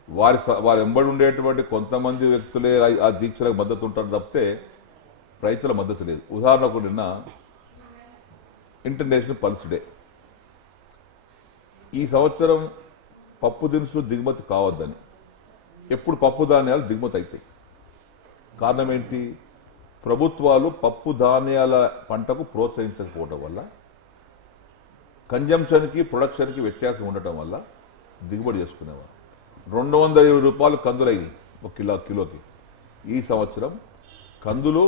వారి వెంబడి ఉండేటువంటి కొంతమంది వ్యక్తులే ఆ దీక్షలకు మద్దతు ఉంటారు తప్పితే రైతుల మద్దతు లేదు. ఉదాహరణకు నిన్న ఇంటర్నేషనల్ పల్స్ డే. ఈ సంవత్సరం పప్పు దినుసులు దిగుమతి కావద్దని, ఎప్పుడు పప్పు ధాన్యాలు దిగుమతి అవుతాయి. కారణం ఏంటి? ప్రభుత్వాలు పప్పు ధాన్యాల పంటకు ప్రోత్సహించకపోవడం వల్ల కన్జంప్షన్కి ప్రొడక్షన్కి వ్యత్యాసం ఉండటం వల్ల దిగుబడి చేసుకునేవారు. 220 రూపాయలు కందులయ్యి ఒక కిలోకి. ఈ సంవత్సరం కందులు,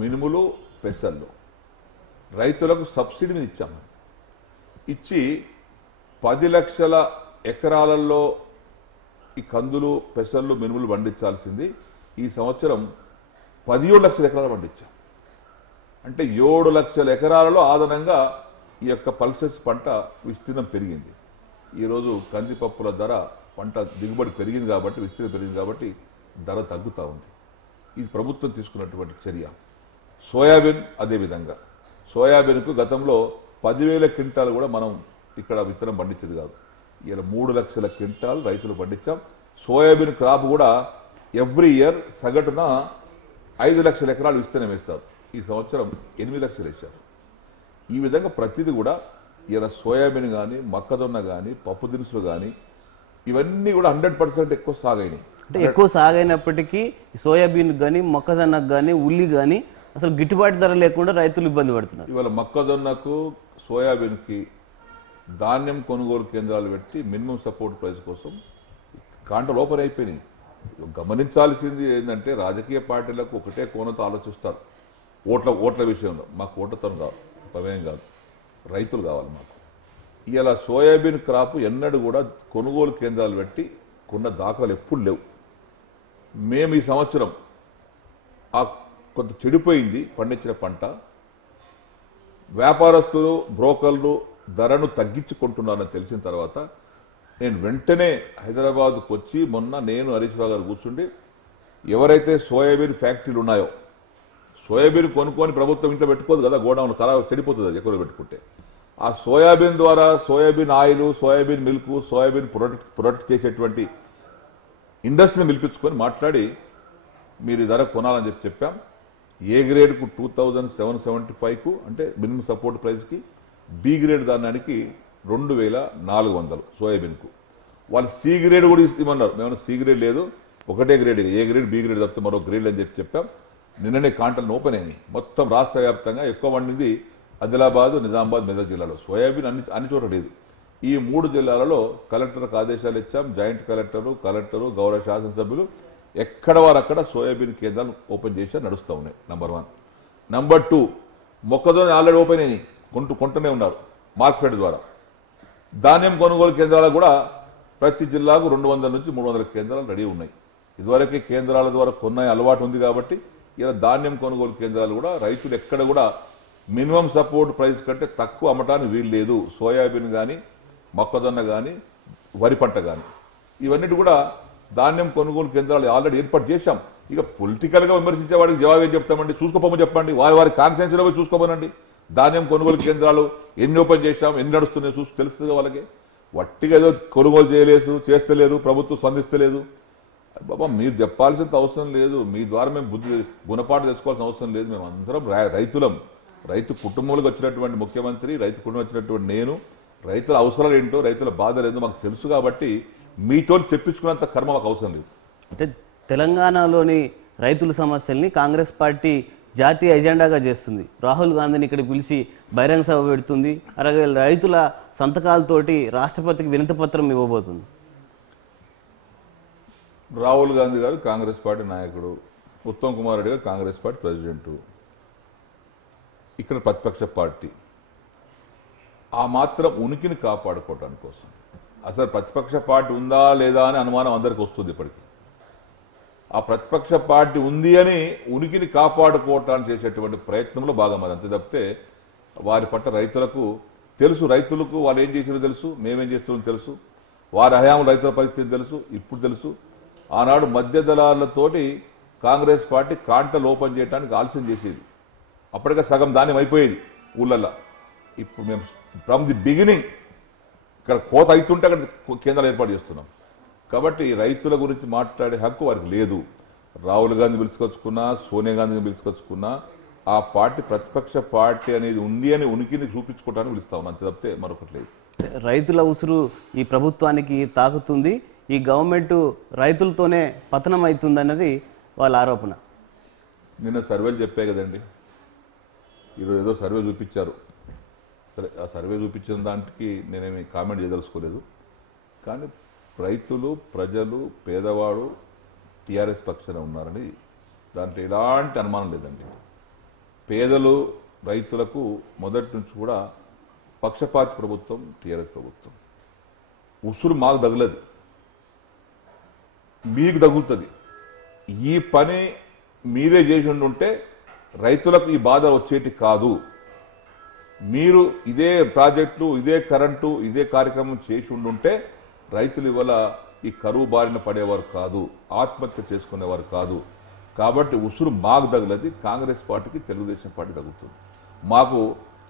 మినుములు, పెసళ్ళు రైతులకు సబ్సిడీ మీద ఇచ్చాము. ఇచ్చి 10 లక్షల ఎకరాలలో ఈ కందులు, పెసళ్ళు, మినుములు పండించాల్సింది ఈ సంవత్సరం 17 లక్షల ఎకరాలు పండించాం. అంటే 7 లక్షల ఎకరాలలో అదనంగా ఈ యొక్క పల్సెస్ పంట విస్తీర్ణం పెరిగింది. ఈరోజు కందిపప్పుల ధర, పంట దిగుబడి పెరిగింది కాబట్టి, విస్తీర్ణం పెరిగింది కాబట్టి ధర తగ్గుతూ ఉంది. ఇది ప్రభుత్వం తీసుకున్నటువంటి చర్య. సోయాబీన్ అదేవిధంగా, సోయాబీన్కు గతంలో 10,000 క్వింటాలు కూడా మనం ఇక్కడ విత్తనం పండించేది కాదు. ఇలా 3 లక్షల క్వింటాలు రైతులు పండించాం. సోయాబీన్ క్రాప్ కూడా ఎవ్రీ ఇయర్ సగటున 5 లక్షల ఎకరాలు విస్తీర్ణం వేస్తారు. ఈ సంవత్సరం 8 లక్షలు వేశారు. ఈ విధంగా ప్రతిదీ కూడా ఇలా సోయాబీన్ కానీ, మొక్కజొన్న కానీ, పప్పు దినుసులు కానీ ఇవన్నీ కూడా 100% ఎక్కువ సాగైనాయి. అంటే ఎక్కువ సాగైనప్పటికీ సోయాబీన్ కానీ, మొక్కజొన్నకు కానీ, ఉల్లి కానీ అసలు గిట్టుబాటు ధర లేకుండా రైతులు ఇబ్బంది పడుతున్నారు. ఇవాళ మొక్కజొన్నకు, సోయాబీన్కి ధాన్యం కొనుగోలు కేంద్రాలు పెట్టి మినిమం సపోర్ట్ ప్రైస్ కోసం కాంటలు ఓపెన్ అయిపోయినాయి. గమనించాల్సింది ఏంటంటే రాజకీయ పార్టీలకు ఒకటే కోణంతో ఆలోచిస్తారు. ఓట్ల విషయంలో మాకు ఓట్లతో కాదు, ప్రమేయం కాదు, రైతులు కావాలి మాకు. ఇలా సోయాబీన్ క్రాప్ ఎన్నడూ కూడా కొనుగోలు కేంద్రాలు పెట్టి కొన్న దాఖలాలు ఎప్పుడు లేవు. మేము ఈ సంవత్సరం కొంత చెడిపోయింది పండించిన పంట. వ్యాపారస్తులు, బ్రోకర్లు ధరను తగ్గించుకుంటున్నారని తెలిసిన తర్వాత నేను వెంటనే హైదరాబాద్కు వచ్చి మొన్న నేను హరీష్ రావు గారు కూర్చుండి ఎవరైతే సోయాబీన్ ఫ్యాక్టరీలు ఉన్నాయో, సోయాబీన్ కొనుక్కొని ప్రభుత్వం ఇంట్లో పెట్టుకోదు కదా, గోడౌన్లు ఖరాబ్ చెడిపోతుంది అది ఎక్కువ పెట్టుకుంటే. ఆ సోయాబీన్ ద్వారా soybean oil, soybean milk, soybean product చేసేటువంటి ఇండస్ట్రీని పిలిపించుకొని మాట్లాడి మీరు ధర కొనాలని చెప్పాం. ఏ గ్రేడ్కు 2775కు అంటే మినిమం సపోర్ట్ ప్రైస్కి, బి గ్రేడ్ దానికి 2400 సోయాబీన్కు. వాళ్ళు సి గ్రేడ్ కూడా ఇవ్వమన్నారు. మేమన్నా సి గ్రేడ్ లేదు, ఒకటే grade, A grade B grade తప్పితే మరో గ్రేడ్ అని చెప్పాం. నిన్ననే కాంటలను ఓపెన్ అయినాయి. మొత్తం రాష్ట్ర వ్యాప్తంగా ఎక్కువ పండింది ఆదిలాబాద్, నిజామాబాద్, మెదక్ జిల్లాలో. సోయాబీన్ అన్ని చోట్ల లేదు. ఈ 3 జిల్లాలలో కలెక్టర్లకు ఆదేశాలు ఇచ్చాం. జాయింట్ కలెక్టరు, గౌరవ శాసనసభ్యులు ఎక్కడ వారు అక్కడ సోయాబీన్ కేంద్రాలు ఓపెన్ చేసి నడుస్తూ ఉన్నాయి. నంబర్ 1. నంబర్ 2, మొక్కజొన్న ఆల్రెడీ ఓపెన్ అయినాయి, కొంటూనే ఉన్నారు మార్కెట్ ద్వారా. ధాన్యం కొనుగోలు కేంద్రాలు కూడా ప్రతి జిల్లాకు 200 నుంచి 300 కేంద్రాలు రెడీ ఉన్నాయి. ఇదివరకే కేంద్రాల ద్వారా కొన్న అలవాటు ఉంది కాబట్టి ఇలా ధాన్యం కొనుగోలు కేంద్రాలు కూడా రైతులు ఎక్కడ కూడా మినిమం సపోర్ట్ ప్రైస్ కంటే తక్కువ అమ్మటానికి వీలు లేదు. సోయాబీన్ కానీ, మొక్కజొన్న కానీ, వరి పంట కానీ ఇవన్నిటి కూడా ధాన్యం కొనుగోలు కేంద్రాలు ఆల్రెడీ ఏర్పాటు చేశాం. ఇక పొలిటికల్ గా విమర్శించే వాడికి జవాబు ఏం చెప్తామండి? చూసుకోపోమని చెప్పండి, వారి కాన్స్టిట్యూన్సీలో పోయి చూసుకోమనండి. ధాన్యం కొనుగోలు కేంద్రాలు ఎన్ని ఓపెన్ చేశాం, ఎన్ని నడుస్తున్నాయి చూసి తెలుస్తుంది వాళ్ళకి. వట్టిగా ఏదో కొనుగోలు చేస్తలేరు, ప్రభుత్వం స్పందిస్తలేదు. బాబా మీరు చెప్పాల్సినంత అవసరం లేదు, మీ ద్వారా మేము గుణపాఠం తెచ్చుకోవాల్సిన అవసరం లేదు. మేము అందరం రైతులం. రైతు కుటుంబంలోకి వచ్చినటువంటి ముఖ్యమంత్రి, రైతు కుటుంబం వచ్చినటువంటి నేను, రైతుల అవసరాలు ఏంటో, రైతుల బాధలు ఏంటో మాకు తెలుసు కాబట్టి మీతో చెప్పించుకున్నంత కర్మ మాకు అవసరం లేదు. అంటే తెలంగాణలోని రైతుల సమస్యల్ని కాంగ్రెస్ పార్టీ జాతీయ ఎజెండాగా చేస్తుంది. రాహుల్ గాంధీని ఇక్కడ పిలిచి బహిరంగ సభ పెడుతుంది. అలాగే రైతుల సంతకాలతోటి రాష్ట్రపతికి వినతి పత్రం ఇవ్వబోతుంది. రాహుల్ గాంధీ గారు కాంగ్రెస్ పార్టీ నాయకుడు, ఉత్తమ్ కుమార్ రెడ్డి గారు కాంగ్రెస్ పార్టీ ప్రెసిడెంటు, ఇక్కడ ప్రతిపక్ష పార్టీ. ఆ మాత్రం ఉనికిని కాపాడుకోవడానికి కోసం, అసలు ప్రతిపక్ష పార్టీ ఉందా లేదా అని అనుమానం అందరికి వస్తుంది ఇప్పటికీ. ఆ ప్రతిపక్ష పార్టీ ఉంది అని ఉనికిని కాపాడుకోవటానికి చేసేటువంటి ప్రయత్నంలో భాగం అది. అంతే తప్పితే వారి పట్ల రైతులకు తెలుసు, రైతులకు వాళ్ళు ఏం చేసారో తెలుసు, మేమేం చేస్తున్నామో తెలుసు, వారి హయాం రైతుల పరిస్థితి తెలుసు, ఇప్పుడు తెలుసు. ఆనాడు మధ్య దళాలతోటి కాంగ్రెస్ పార్టీ కాంటలు ఓపెన్ చేయడానికి ఆలస్యం చేసేది. అప్పటికే సగం ధాన్యం అయిపోయేది ఊళ్ళల్లో. ఇప్పుడు మేము ఫ్రమ్ ది బిగినింగ్ ఇక్కడ కోత అవుతుంటే అక్కడ కేంద్రాలు ఏర్పాటు చేస్తున్నాం. కాబట్టి రైతుల గురించి మాట్లాడే హక్కు వారికి లేదు. రాహుల్ గాంధీ పిలుచుకొచ్చుకున్నా, సోనియా గాంధీని పిలుచుకొచ్చుకున్నా ఆ పార్టీ ప్రతిపక్ష పార్టీ అనేది ఉంది అని ఉనికిని చూపించుకోవడానికి పిలుస్తా ఉన్నాం. అంతే తప్పితే మరొకటి లేదు. రైతుల ఉసురు ఈ ప్రభుత్వానికి తాకుతుంది. ఈ గవర్నమెంట్ రైతులతోనే పతనం అవుతుంది అన్నది వాళ్ళ ఆరోపణ. నిన్న సర్వేలు చెప్పాయి కదండి, ఈరోజు ఏదో సర్వే చూపించారు. సరే, ఆ సర్వే చూపించిన దానికి నేనేమి కామెంట్ చేయదలుచుకోలేదు. కానీ రైతులు, ప్రజలు, పేదవాడు టీఆర్ఎస్ పక్షాన ఉన్నారని దాంట్లో ఎలాంటి అనుమానం లేదండి. పేదలు, రైతులకు మొదటి నుంచి కూడా పక్షపాతి ప్రభుత్వం టీఆర్ఎస్ ప్రభుత్వం. ఉసురు మాకు తగలదు, మీకు తగులుతుంది. ఈ పని మీరే చేసి ఉంటే రైతులకు ఈ బాధ వచ్చేటి కాదు. మీరు ఇదే ప్రాజెక్టులు, ఇదే కరెంటు, ఇదే కార్యక్రమం చేసి ఉండుంటే రైతులు ఇవాళ ఈ కరువు బారిన పడేవారు కాదు, ఆత్మహత్య చేసుకునేవారు కాదు. కాబట్టి ఉసురు మాకు తగలది, కాంగ్రెస్ పార్టీకి, తెలుగుదేశం పార్టీ తగ్గుతుంది. మాకు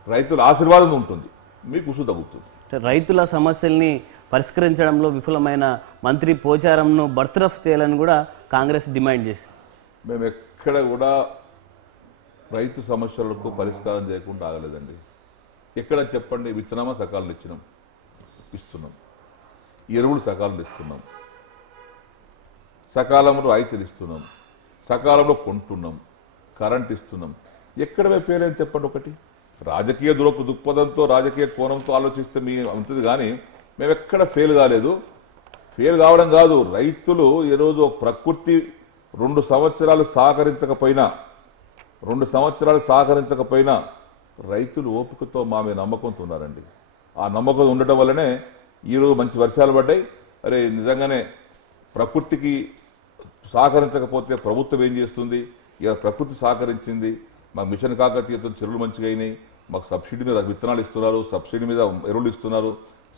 రైతుల ఆశీర్వాదం ఉంటుంది, మీకు ఉసురు తగ్గుతుంది. రైతుల సమస్యల్ని పరిష్కరించడంలో విఫలమైన మంత్రి పోచారంను బర్తరఫ్ చేయాలని కూడా కాంగ్రెస్ డిమాండ్ చేసింది. మేము ఎక్కడ కూడా రైతు సమస్యలకు పరిష్కారం చేయకుండా ఆగలేదండి. ఎక్కడ చెప్పండి, విత్తనామా సకాలంలో ఇస్తున్నాం, ఎరువులు సకాలంలో ఇస్తున్నాం, సకాలంలో రైతులు ఇస్తున్నాం, సకాలంలో కొంటున్నాం, కరెంట్ ఇస్తున్నాం. ఎక్కడ మేము ఫెయిల్ అని చెప్పండి. ఒకటి రాజకీయ దృక్పథంతో, రాజకీయ కోణంతో ఆలోచిస్తే మీ ఉంటుంది, కానీ మేము ఎక్కడ ఫెయిల్ కాలేదు. ఫెయిల్ కావడం కాదు, రైతులు ఈరోజు ప్రకృతి 2 సంవత్సరాలు సహకరించకపోయినా రైతులు ఓపికతో మా మీద నమ్మకంతో ఉన్నారండి. ఆ నమ్మకం ఉండటం వల్లనే ఈరోజు మంచి వర్షాలు పడ్డాయి. అరే నిజంగానే ప్రకృతికి సహకరించకపోతే ప్రభుత్వం ఏం చేస్తుంది? ఇక ప్రకృతి సహకరించింది. మాకు మిషన్ కాకతీయతో చెరువులు మంచిగా అయినాయి, మాకు సబ్సిడీ మీద విత్తనాలు ఇస్తున్నారు, సబ్సిడీ మీద ఎరువులు ఇస్తున్నారు,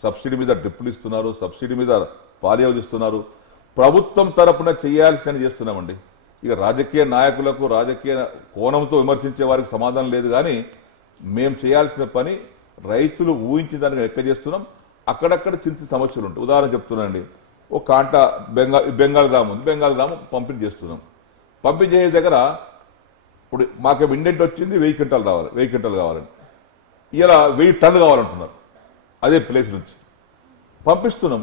సబ్సిడీ మీద డ్రిప్పులు ఇస్తున్నారు, సబ్సిడీ మీద పాలియోలు ఇస్తున్నారు. ప్రభుత్వం తరపున చేయాల్సినవి చేస్తున్నామండి. ఇక రాజకీయ నాయకులకు, రాజకీయ కోణంతో విమర్శించే వారికి సమాధానం లేదు. కానీ మేము చేయాల్సిన పని రైతులు ఊహించిన దానికి ఎక్కడ చేస్తున్నాం. అక్కడక్కడ చిన్న సమస్యలు ఉంటాయి. ఉదాహరణ చెప్తున్నానండి, ఒక కాంట బెంగాల్ గ్రామం ఉంది, బెంగాల్ గ్రామం పంపిణీ చేస్తున్నాం. పంపిణీ చేసే దగ్గర ఇప్పుడు మాకేమో ఇండెంట్ వచ్చింది 1000 క్వింటాలు రావాలి, 1000 క్వింటాలు కావాలని. ఇలా 1000 టన్నులు కావాలంటున్నారు. అదే ప్లేస్ నుంచి పంపిస్తున్నాం.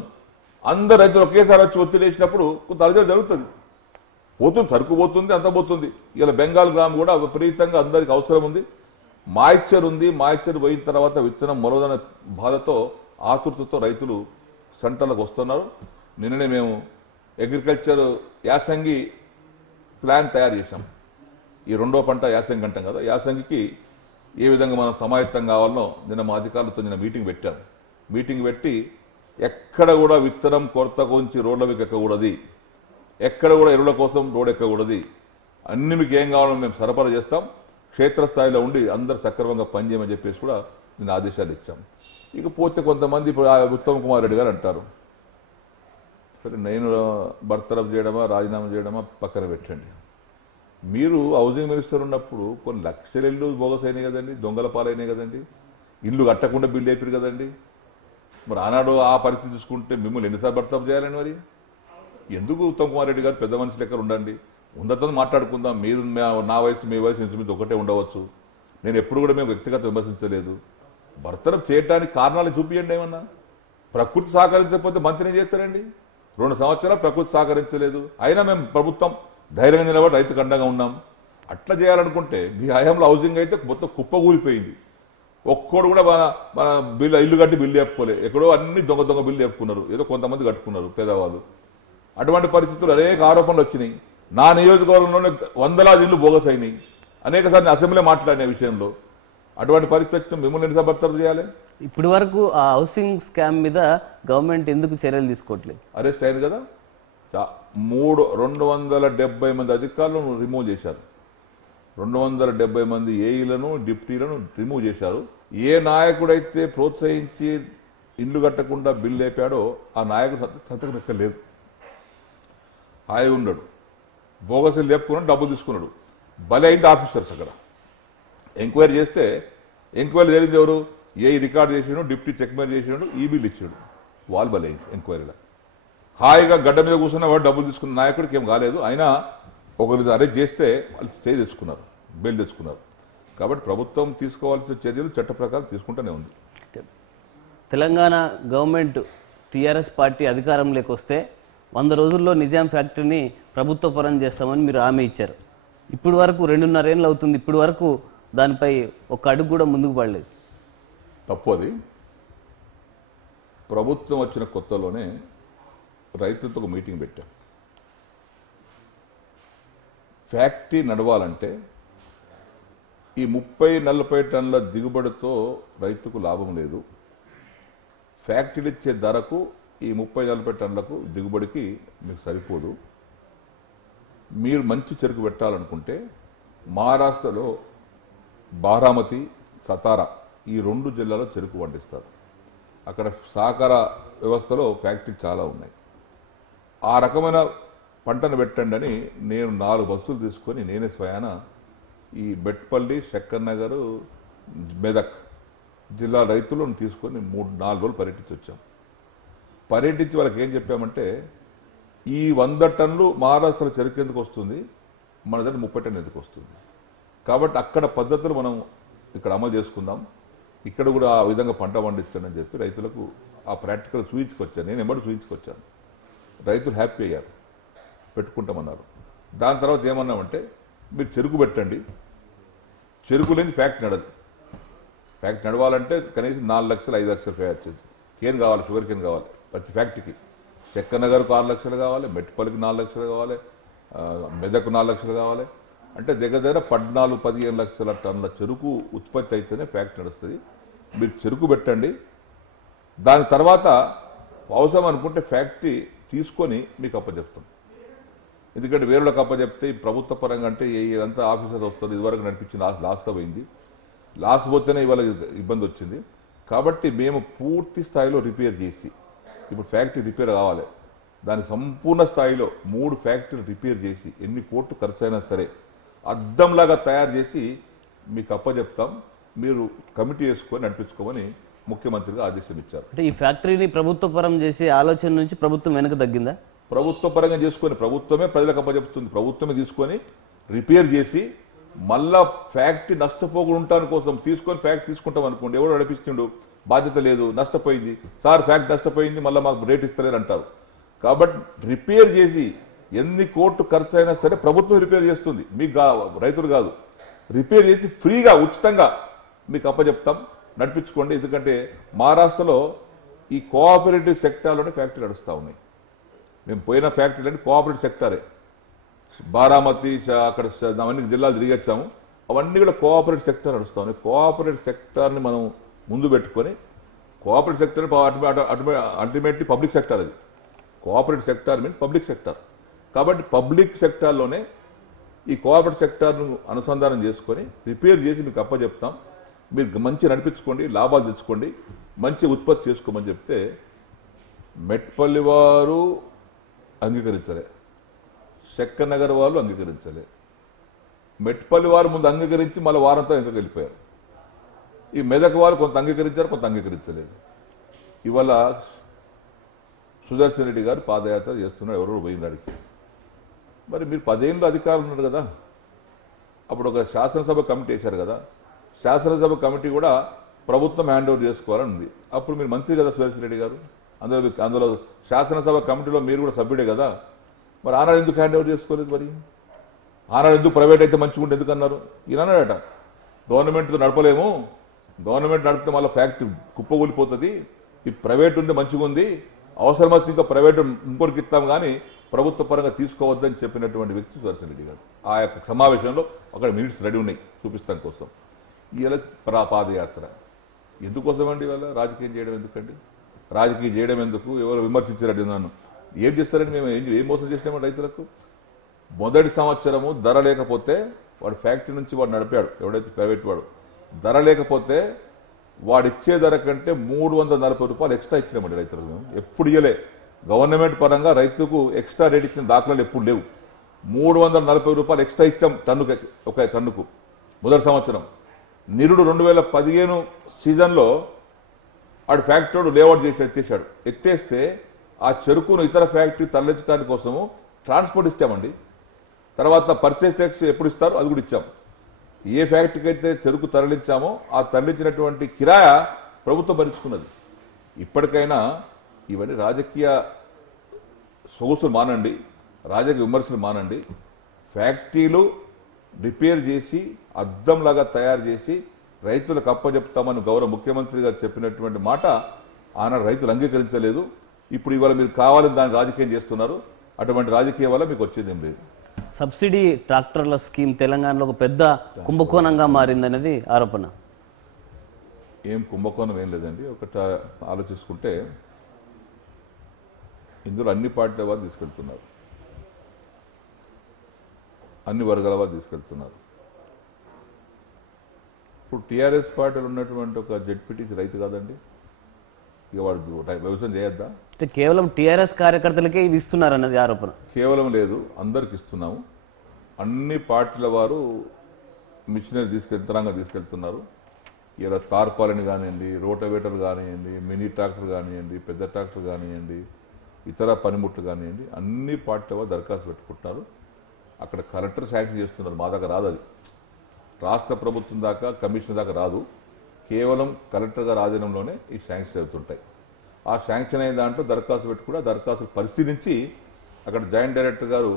అందరు రైతులు ఒకేసారి వచ్చి ఒత్తిడి వేసినప్పుడు కొంత అలజడి జరుగుతుంది, పోతుంది, సరుకు పోతుంది, అంత పోతుంది. ఇలా బెంగాల్ గ్రామం కూడా విపరీతంగా అందరికి అవసరం ఉంది. మాయిశ్చర్ ఉంది, మాయిశ్చర్ పోయిన తర్వాత విత్తనం మొలదన బాధతో, ఆతృతతో రైతులు సెంటర్లకు వస్తున్నారు. నిన్ననే మేము అగ్రికల్చర్ యాసంగి ప్లాన్ తయారు చేశాం. ఈ 2వ పంట యాసంగి అంటాం కదా, యాసంగికి ఏ విధంగా మనం సమాయత్తం కావాలనో నిన్న మా అధికారులతో నిన్న మీటింగ్ పెట్టాను. మీటింగ్ పెట్టి ఎక్కడ కూడా విత్తనం కొరత గురించి రోడ్ల మీకు ఎక్కకూడదు, ఎక్కడ కూడా ఎరువుల కోసం రోడ్ ఎక్కకూడదు, అన్ని మీకు ఏం కావాలో మేము సరఫరా చేస్తాం, క్షేత్రస్థాయిలో ఉండి అందరు సక్రమంగా పనిచేయమని చెప్పేసి కూడా నేను ఆదేశాలు ఇచ్చాం. ఇకపోతే కొంతమంది ఇప్పుడు ఉత్తమ్ కుమార్ రెడ్డి గారు అంటారు, సరే నేను బర్తరఫ్ చేయడమా రాజీనామా చేయడమా పక్కన పెట్టండి. మీరు హౌసింగ్ మినిస్టర్ ఉన్నప్పుడు కొన్ని లక్షల ఇల్లు బోగస్ అయినాయి కదండి, దొంగల పాలైనాయి కదండి, ఇల్లు కట్టకుండా బిల్లు అయిపోయారు కదండి. మరి ఆనాడు ఆ పరిస్థితి చూసుకుంటే మిమ్మల్ని ఎన్నిసార్లు బర్తరఫ్ చేయాలని? మరి ఎందుకు ఉత్తమ్ కుమార్ రెడ్డి గారు పెద్ద మనిషి లెక్క ఉండండి, ఉన్నతో మాట్లాడుకుందాం. మీరు నా వయసు మీ వయసు ఇంచుమించు ఒకటే ఉండవచ్చు. నేను ఎప్పుడు కూడా మేము వ్యక్తిగత విమర్శించలేదు. బర్తరఫ్ చేయడానికి కారణాలు చూపియండి. ఏమన్నా ప్రకృతి సహకరించకపోతే మంత్రిని చేస్తారండి? 2 సంవత్సరాలు ప్రకృతి సహకరించలేదు, అయినా మేము ప్రభుత్వం ధైర్యంగా నిలబడి రైతుకు అండగా ఉన్నాం. అట్లా చేయాలనుకుంటే మీ హయాంలో హౌసింగ్ అయితే మొత్తం కుప్పగూలిపోయింది. ఒక్కోడు కూడా మన ఇల్లు కట్టి బిల్లు చెప్పుకోలే, ఎక్కడో అన్ని దొంగ బిల్లు చెప్పుకున్నారు, ఏదో కొంతమంది కట్టుకున్నారు పేదవాళ్ళు. అటువంటి పరిస్థితులు అనేక ఆరోపణలు వచ్చినాయి. నా నియోజకవర్గంలోనే వందలాది ఇల్లు బోగస్ అయినాయి. అనేకసార్లు అసెంబ్లీ మాట్లాడిన విషయంలో. అటువంటి పరిస్థితి మిమ్మల్ని ఎన్నిసార్లు బర్తరఫ్ చేయాలి? ఇప్పటి వరకు ఆ హౌసింగ్ స్కామ్ మీద గవర్నమెంట్ ఎందుకు చర్యలు తీసుకోవట్లేదు? అరెస్ట్ అయింది కదా, 270 మంది అధికారులను రిమూవ్ చేశారు. 270 మంది ఏఈలను, డిప్టీలను రిమూవ్ చేశారు. ఏ నాయకుడైతే ప్రోత్సహించి ఇల్లు కట్టకుండా బిల్లు లేపాడో ఆ నాయకుడు సంతకం ఎక్కలేదు, హాయిగా ఉన్నాడు. బోగస్ లేపుకున్నాడు, డబ్బులు తీసుకున్నాడు. బలి అయింది ఆఫీసర్స్. అక్కడ ఎంక్వైరీ చేస్తే ఎంక్వైరీ జరిగింది ఎవరు? ఏ రికార్డు చేసినాడు, డిప్టీ చెక్మేర్ చేసినాడు, ఈ బిల్లు ఇచ్చాడు. వాళ్ళు బలి అయింది ఎంక్వైరీలో. హాయిగా గడ్డ మీద కూర్చున్న వాడు డబ్బులు తీసుకున్న నాయకుడికి ఏం కాలేదు. అయినా ఒకరిని అరెస్ట్ చేస్తే వాళ్ళు స్టే తెచ్చుకున్నారు, బెయిల్ తెచ్చుకున్నారు. కాబట్టి ప్రభుత్వం తీసుకోవాల్సిన చర్యలు చట్ట ప్రకారం తీసుకుంటూనే ఉంది. తెలంగాణ గవర్నమెంట్ టీఆర్ఎస్ పార్టీ అధికారంలోకి వస్తే 100 రోజుల్లో నిజాం ఫ్యాక్టరీని ప్రభుత్వ పరం చేస్తామని మీరు హామీ ఇచ్చారు. ఇప్పుడు వరకు 2.5 ఏళ్ళు అవుతుంది, ఇప్పుడు వరకు దానిపై ఒక అడుగు కూడా ముందుకు పడలేదు. తప్పు అది. ప్రభుత్వం వచ్చిన కొత్తలోనే రైతులతో ఒక మీటింగ్ పెట్టాం. ఫ్యాక్టరీ నడవాలంటే ఈ 30-40 టన్నుల దిగుబడితో రైతుకు లాభం లేదు. ఫ్యాక్టరీలు ఇచ్చే ధరకు ఈ 30-40 టన్నులకు దిగుబడికి మీకు సరిపోదు. మీరు మంచి చెరుకు పెట్టాలనుకుంటే మహారాష్ట్రలో బారామతి, సతారా ఈ 2 జిల్లాలో చెరుకు పండిస్తారు. అక్కడ సహకార వ్యవస్థలో ఫ్యాక్టరీ చాలా ఉన్నాయి. ఆ రకమైన పంటను పెట్టండి అని నేను 4 బస్సులు తీసుకొని నేనే స్వయాన ఈ బెట్పల్లి, శక్కర్ నగర్, మెదక్ జిల్లా రైతులను తీసుకొని 3-4 రోజులు పర్యటించి వచ్చాం. పర్యటించి వాళ్ళకి ఏం చెప్పామంటే ఈ 100 టన్నులు మహారాష్ట్రలో చెరుకు ఎందుకు వస్తుంది, మన దగ్గర 30 టన్నులు ఎందుకు వస్తుంది, కాబట్టి అక్కడ పద్ధతులు మనం ఇక్కడ అమలు చేసుకుందాం, ఇక్కడ కూడా ఆ విధంగా పంట పండించండి అని చెప్పి రైతులకు ఆ ప్రాక్టికల్ చూయించుకొచ్చాను. నేను ఎమ్మడి చూయించుకొచ్చాను. రైతులు హ్యాపీ అయ్యారు, పెట్టుకుంటామన్నారు. దాని తర్వాత ఏమన్నామంటే మీరు చెరుకు పెట్టండి, చెరుకు లేని ఫ్యాక్టరీ నడదు. ఫ్యాక్టరీ నడవాలంటే కనీసం 4 లక్షలు 5 లక్షలు ఫ్యాక్టరీ కేన్ కావాలి, షుగర్ కేన్ కావాలి ప్రతి ఫ్యాక్టరీకి. చక్కర్ నగర్కు 6 లక్షలు కావాలి, మెట్పల్లికి 4 లక్షలు కావాలి, మెదక్కు 4 లక్షలు కావాలి. అంటే దగ్గర 14-15 లక్షల టన్నుల చెరుకు ఉత్పత్తి అయితేనే ఫ్యాక్టరీ నడుస్తుంది. మీరు చెరుకు పెట్టండి, దాని తర్వాత అవసరం అనుకుంటే ఫ్యాక్టరీ తీసుకొని మీకు అప్పచెప్తాం. ఎందుకంటే వేరులకు అప్పచెప్తే ప్రభుత్వ పరంగా అంటే ఇదంతా ఆఫీసర్ వస్తుంది, ఇదివరకు నడిపించిన లాస్లో పోయింది, లాస్ పోతేనే ఇవాళ ఇబ్బంది వచ్చింది. కాబట్టి మేము పూర్తి స్థాయిలో రిపేర్ చేసి, ఇప్పుడు ఫ్యాక్టరీ రిపేర్ కావాలి, దాని సంపూర్ణ స్థాయిలో 3 ఫ్యాక్టరీలు రిపేర్ చేసి ఎన్ని కోట్లు ఖర్చు అయినా సరే అద్దంలాగా తయారు చేసి మీకు అప్పచెప్తాం, మీరు కమిటీ వేసుకొని నడిపించుకోమని ముఖ్యమంత్రిగా ఆదేశం ఇచ్చారు. అంటే ఈ ఫ్యాక్టరీని ప్రభుత్వ పరం చేసే ఆలోచన నుంచి ప్రభుత్వం వెనక తగ్గిందా? ప్రభుత్వ పరంగా చేసుకొని ప్రభుత్వమే ప్రజలకు అప్పచెప్తుంది. ప్రభుత్వమే తీసుకొని రిపేర్ చేసి మళ్ళా ఫ్యాక్టరీ నష్టపోకుండా ఉండటాని కోసం తీసుకొని ఫ్యాక్టరీ తీసుకుంటాం అనుకోండి, ఎవరు నడిపిస్తుండు, బాధ్యత లేదు, నష్టపోయింది సార్, ఫ్యాక్టరీ నష్టపోయింది, మళ్ళీ మాకు రేట్ ఇస్తలేరు అంటారు. కాబట్టి రిపేర్ చేసి ఎన్ని కోట్లు ఖర్చు అయినా సరే ప్రభుత్వం రిపేర్ చేస్తుంది, మీకు రైతులు కాదు. రిపేర్ చేసి ఫ్రీగా ఉచితంగా మీకు అప్పచెప్తాం, నడిపించుకోండి. ఎందుకంటే మహారాష్ట్రలో ఈ కోఆపరేటివ్ సెక్టార్లోనే ఫ్యాక్టరీ నడుస్తూ ఉన్నాయి. మేము పోయిన ఫ్యాక్టరీలు కోఆపరేటివ్ సెక్టారే. బారామతి అక్కడ అవన్నీ జిల్లాలు తిరిగొచ్చాము, అవన్నీ కూడా కోఆపరేటివ్ సెక్టార్ నడుస్తూ ఉన్నాయి. కోఆపరేటివ్ సెక్టార్ని మనం ముందు పెట్టుకొని, cooperative sector ultimately public sector, అది cooperative sector means public sector. కాబట్టి పబ్లిక్ సెక్టార్లోనే ఈ కోఆపరేటివ్ సెక్టార్ను అనుసంధానం చేసుకొని రిపేర్ చేసి మీకు అప్పచెప్తాం, మీరు మంచి నడిపించుకోండి, లాభాలు తెచ్చుకోండి, మంచి ఉత్పత్తి చేసుకోమని చెప్తే మెట్పల్లి వారు అంగీకరించలే, శక్కర్ నగర్ వాళ్ళు అంగీకరించలే. మెట్పల్లి వారు ముందు అంగీకరించి మళ్ళీ వారంతా ఇంకా వెళ్ళిపోయారు. ఈ మెదక్ వారు కొంత అంగీకరించారు, కొంత అంగీకరించలేదు. ఇవాళ సుదర్శన్ రెడ్డి గారు పాదయాత్ర చేస్తున్నారు, ఎవరు పోయినాడికి. మరి మీరు 10 ఏళ్ళు అధికారులు ఉన్నారు కదా, అప్పుడు ఒక శాసనసభ కమిటీ వేశారు కదా, శాసనసభ కమిటీ కూడా ప్రభుత్వం హ్యాండ్ ఓవర్ చేసుకోవాలని ఉంది. అప్పుడు మీరు మంత్రి కదా సుదర్శన్ రెడ్డి గారు, అందులో శాసనసభ కమిటీలో మీరు కూడా సభ్యుడే కదా, మరి ఆనాడు ఎందుకు హ్యాండ్ ఓవర్ చేసుకోలేదు? మరి ఆనాడు ఎందుకు ప్రైవేట్ అయితే మంచిగా ఉంటే ఎందుకు అన్నారు? ఈయన అన్నాడట, గవర్నమెంట్తో నడపలేము, గవర్నమెంట్ నడిపితే మళ్ళీ ఫ్యాక్టరీ కుప్పగూలిపోతుంది, ఈ ప్రైవేట్ ఉంది మంచిగా ఉంది, అవసరమైతే ఇంకా ప్రైవేట్ ఇంకొకరికి ఇస్తాం కానీ ప్రభుత్వ పరంగా తీసుకోవద్దని చెప్పినటువంటి వ్యక్తి సుదర్శన్ రెడ్డి గారు. ఆ యొక్క సమావేశంలో అక్కడ మినిట్స్ రెడీ ఉన్నాయి చూపిస్తాం కోసం. ఇవాళ పాదయాత్ర ఎందుకోసం అండి? ఇవాళ రాజకీయం చేయడం ఎందుకండి? రాజకీయం చేయడం ఎందుకు? ఎవరు విమర్శించారండి నన్ను, ఏం చేస్తారండి? మేము ఏం మోసం చేసినామో రైతులకు. మొదటి సంవత్సరము ధర లేకపోతే వాడు ఫ్యాక్టరీ నుంచి వాడు నడిపాడు, ఎవడైతే ప్రైవేట్ వాడు, ధర లేకపోతే వాడు ఇచ్చే ధర కంటే 340 రూపాయలు ఎక్స్ట్రా ఇచ్చినామండి రైతులకు. మేము ఎప్పుడు ఇవ్వలే, గవర్నమెంట్ పరంగా రైతుకు ఎక్స్ట్రా రేట్ ఇచ్చిన దాఖలాలు ఎప్పుడు లేవు. 340 రూపాయలు ఎక్స్ట్రా ఇచ్చాం టన్నుకు, ఒక టన్నుకు మొదటి సంవత్సరం. నిరుడు 2015 సీజన్లో వాడు ఫ్యాక్టరీ లేఅవుట్ చేసి ఎత్తేస్తే ఆ చెరుకును ఇతర ఫ్యాక్టరీ తరలించడానికి కోసము ట్రాన్స్పోర్ట్ ఇచ్చామండి. తర్వాత పర్చేస్ ట్యాక్స్ ఎప్పుడు ఇస్తారో అది కూడా ఇచ్చాం. ఏ ఫ్యాక్టరీకి అయితే చెరుకు తరలించామో ఆ తరలించినటువంటి కిరాయా ప్రభుత్వం భరించుకున్నది. ఇప్పటికైనా ఇవన్నీ రాజకీయ సొగసులు మానండి, రాజకీయ విమర్శలు మానండి. ఫ్యాక్టరీలు రిపేర్ చేసి అద్దంలాగా తయారు చేసి రైతులకు అప్పచెప్తామని గౌరవ ముఖ్యమంత్రి గారు చెప్పినటువంటి మాట ఆనాడు రైతులు అంగీకరించలేదు. ఇప్పుడు ఇవాళ మీరు కావాలని దాన్ని రాజకీయం చేస్తున్నారు. అటువంటి రాజకీయం వల్ల మీకు వచ్చేది ఏం లేదు. సబ్సిడీ ట్రాక్టర్ల స్కీమ్ తెలంగాణలో ఒక పెద్ద కుంభకోణంగా మారిందనేది ఆరోపణ. ఏం కుంభకోణం ఏం లేదండి. ఒకటి ఆలోచించుకుంటే ఇందులో అన్ని పార్టీల వారు తీసుకెళ్తున్నారు, అన్ని వర్గాల వారు తీసుకెళ్తున్నారు. ఇప్పుడు టీఆర్ఎస్ పార్టీలో ఉన్నటువంటి ఒక జెడ్పీటీసీ రైతు కాదండి, ఇక వాడు వ్యవసాయం చేయొద్దా? కేవలం టీఆర్ఎస్ కార్యకర్తలకే ఇవి ఇస్తున్నారు అన్నది ఆరోపణ. కేవలం లేదు, అందరికి ఇస్తున్నాము. అన్ని పార్టీల వారు మిషనరీ తీసుకెళ్తున్నారు. ఇలా తార్పాలని కానివ్వండి, రోటవేటర్లు కానివ్వండి, మినీ ట్రాక్టర్ కానివ్వండి, పెద్ద ట్రాక్టర్ కానివ్వండి, ఇతర పనిముట్లు కానివ్వండి, అన్ని పార్టీల వారు దరఖాస్తు పెట్టుకుంటున్నారు. అక్కడ కలెక్టర్ శాంక్షన్ చేస్తున్నారు. మా దగ్గర రాదు, అది రాష్ట్ర ప్రభుత్వం దాకా కమిషన్ దాకా రాదు. కేవలం కలెక్టర్ గారి ఆధీనంలోనే ఈ శాంక్షన్ అవుతుంటాయి. ఆ శాంక్షన్ అయిన దాంట్లో దరఖాస్తు పెట్టుకుంటే దరఖాస్తు పరిశీలించి అక్కడ జాయింట్ డైరెక్టర్ గారు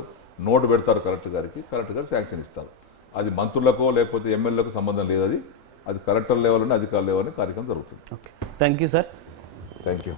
నోటు పెడతారు కలెక్టర్ గారికి, కలెక్టర్ గారు శాంక్షన్ ఇస్తారు. అది మంత్రులకో లేకపోతే ఎమ్మెల్యేలకు సంబంధం లేదు. అది కలెక్టర్ లెవెల్లోనే అధికారుల లెవెల్లోనే కార్యక్రమం జరుగుతుంది. Okay, thank you sir. Thank you.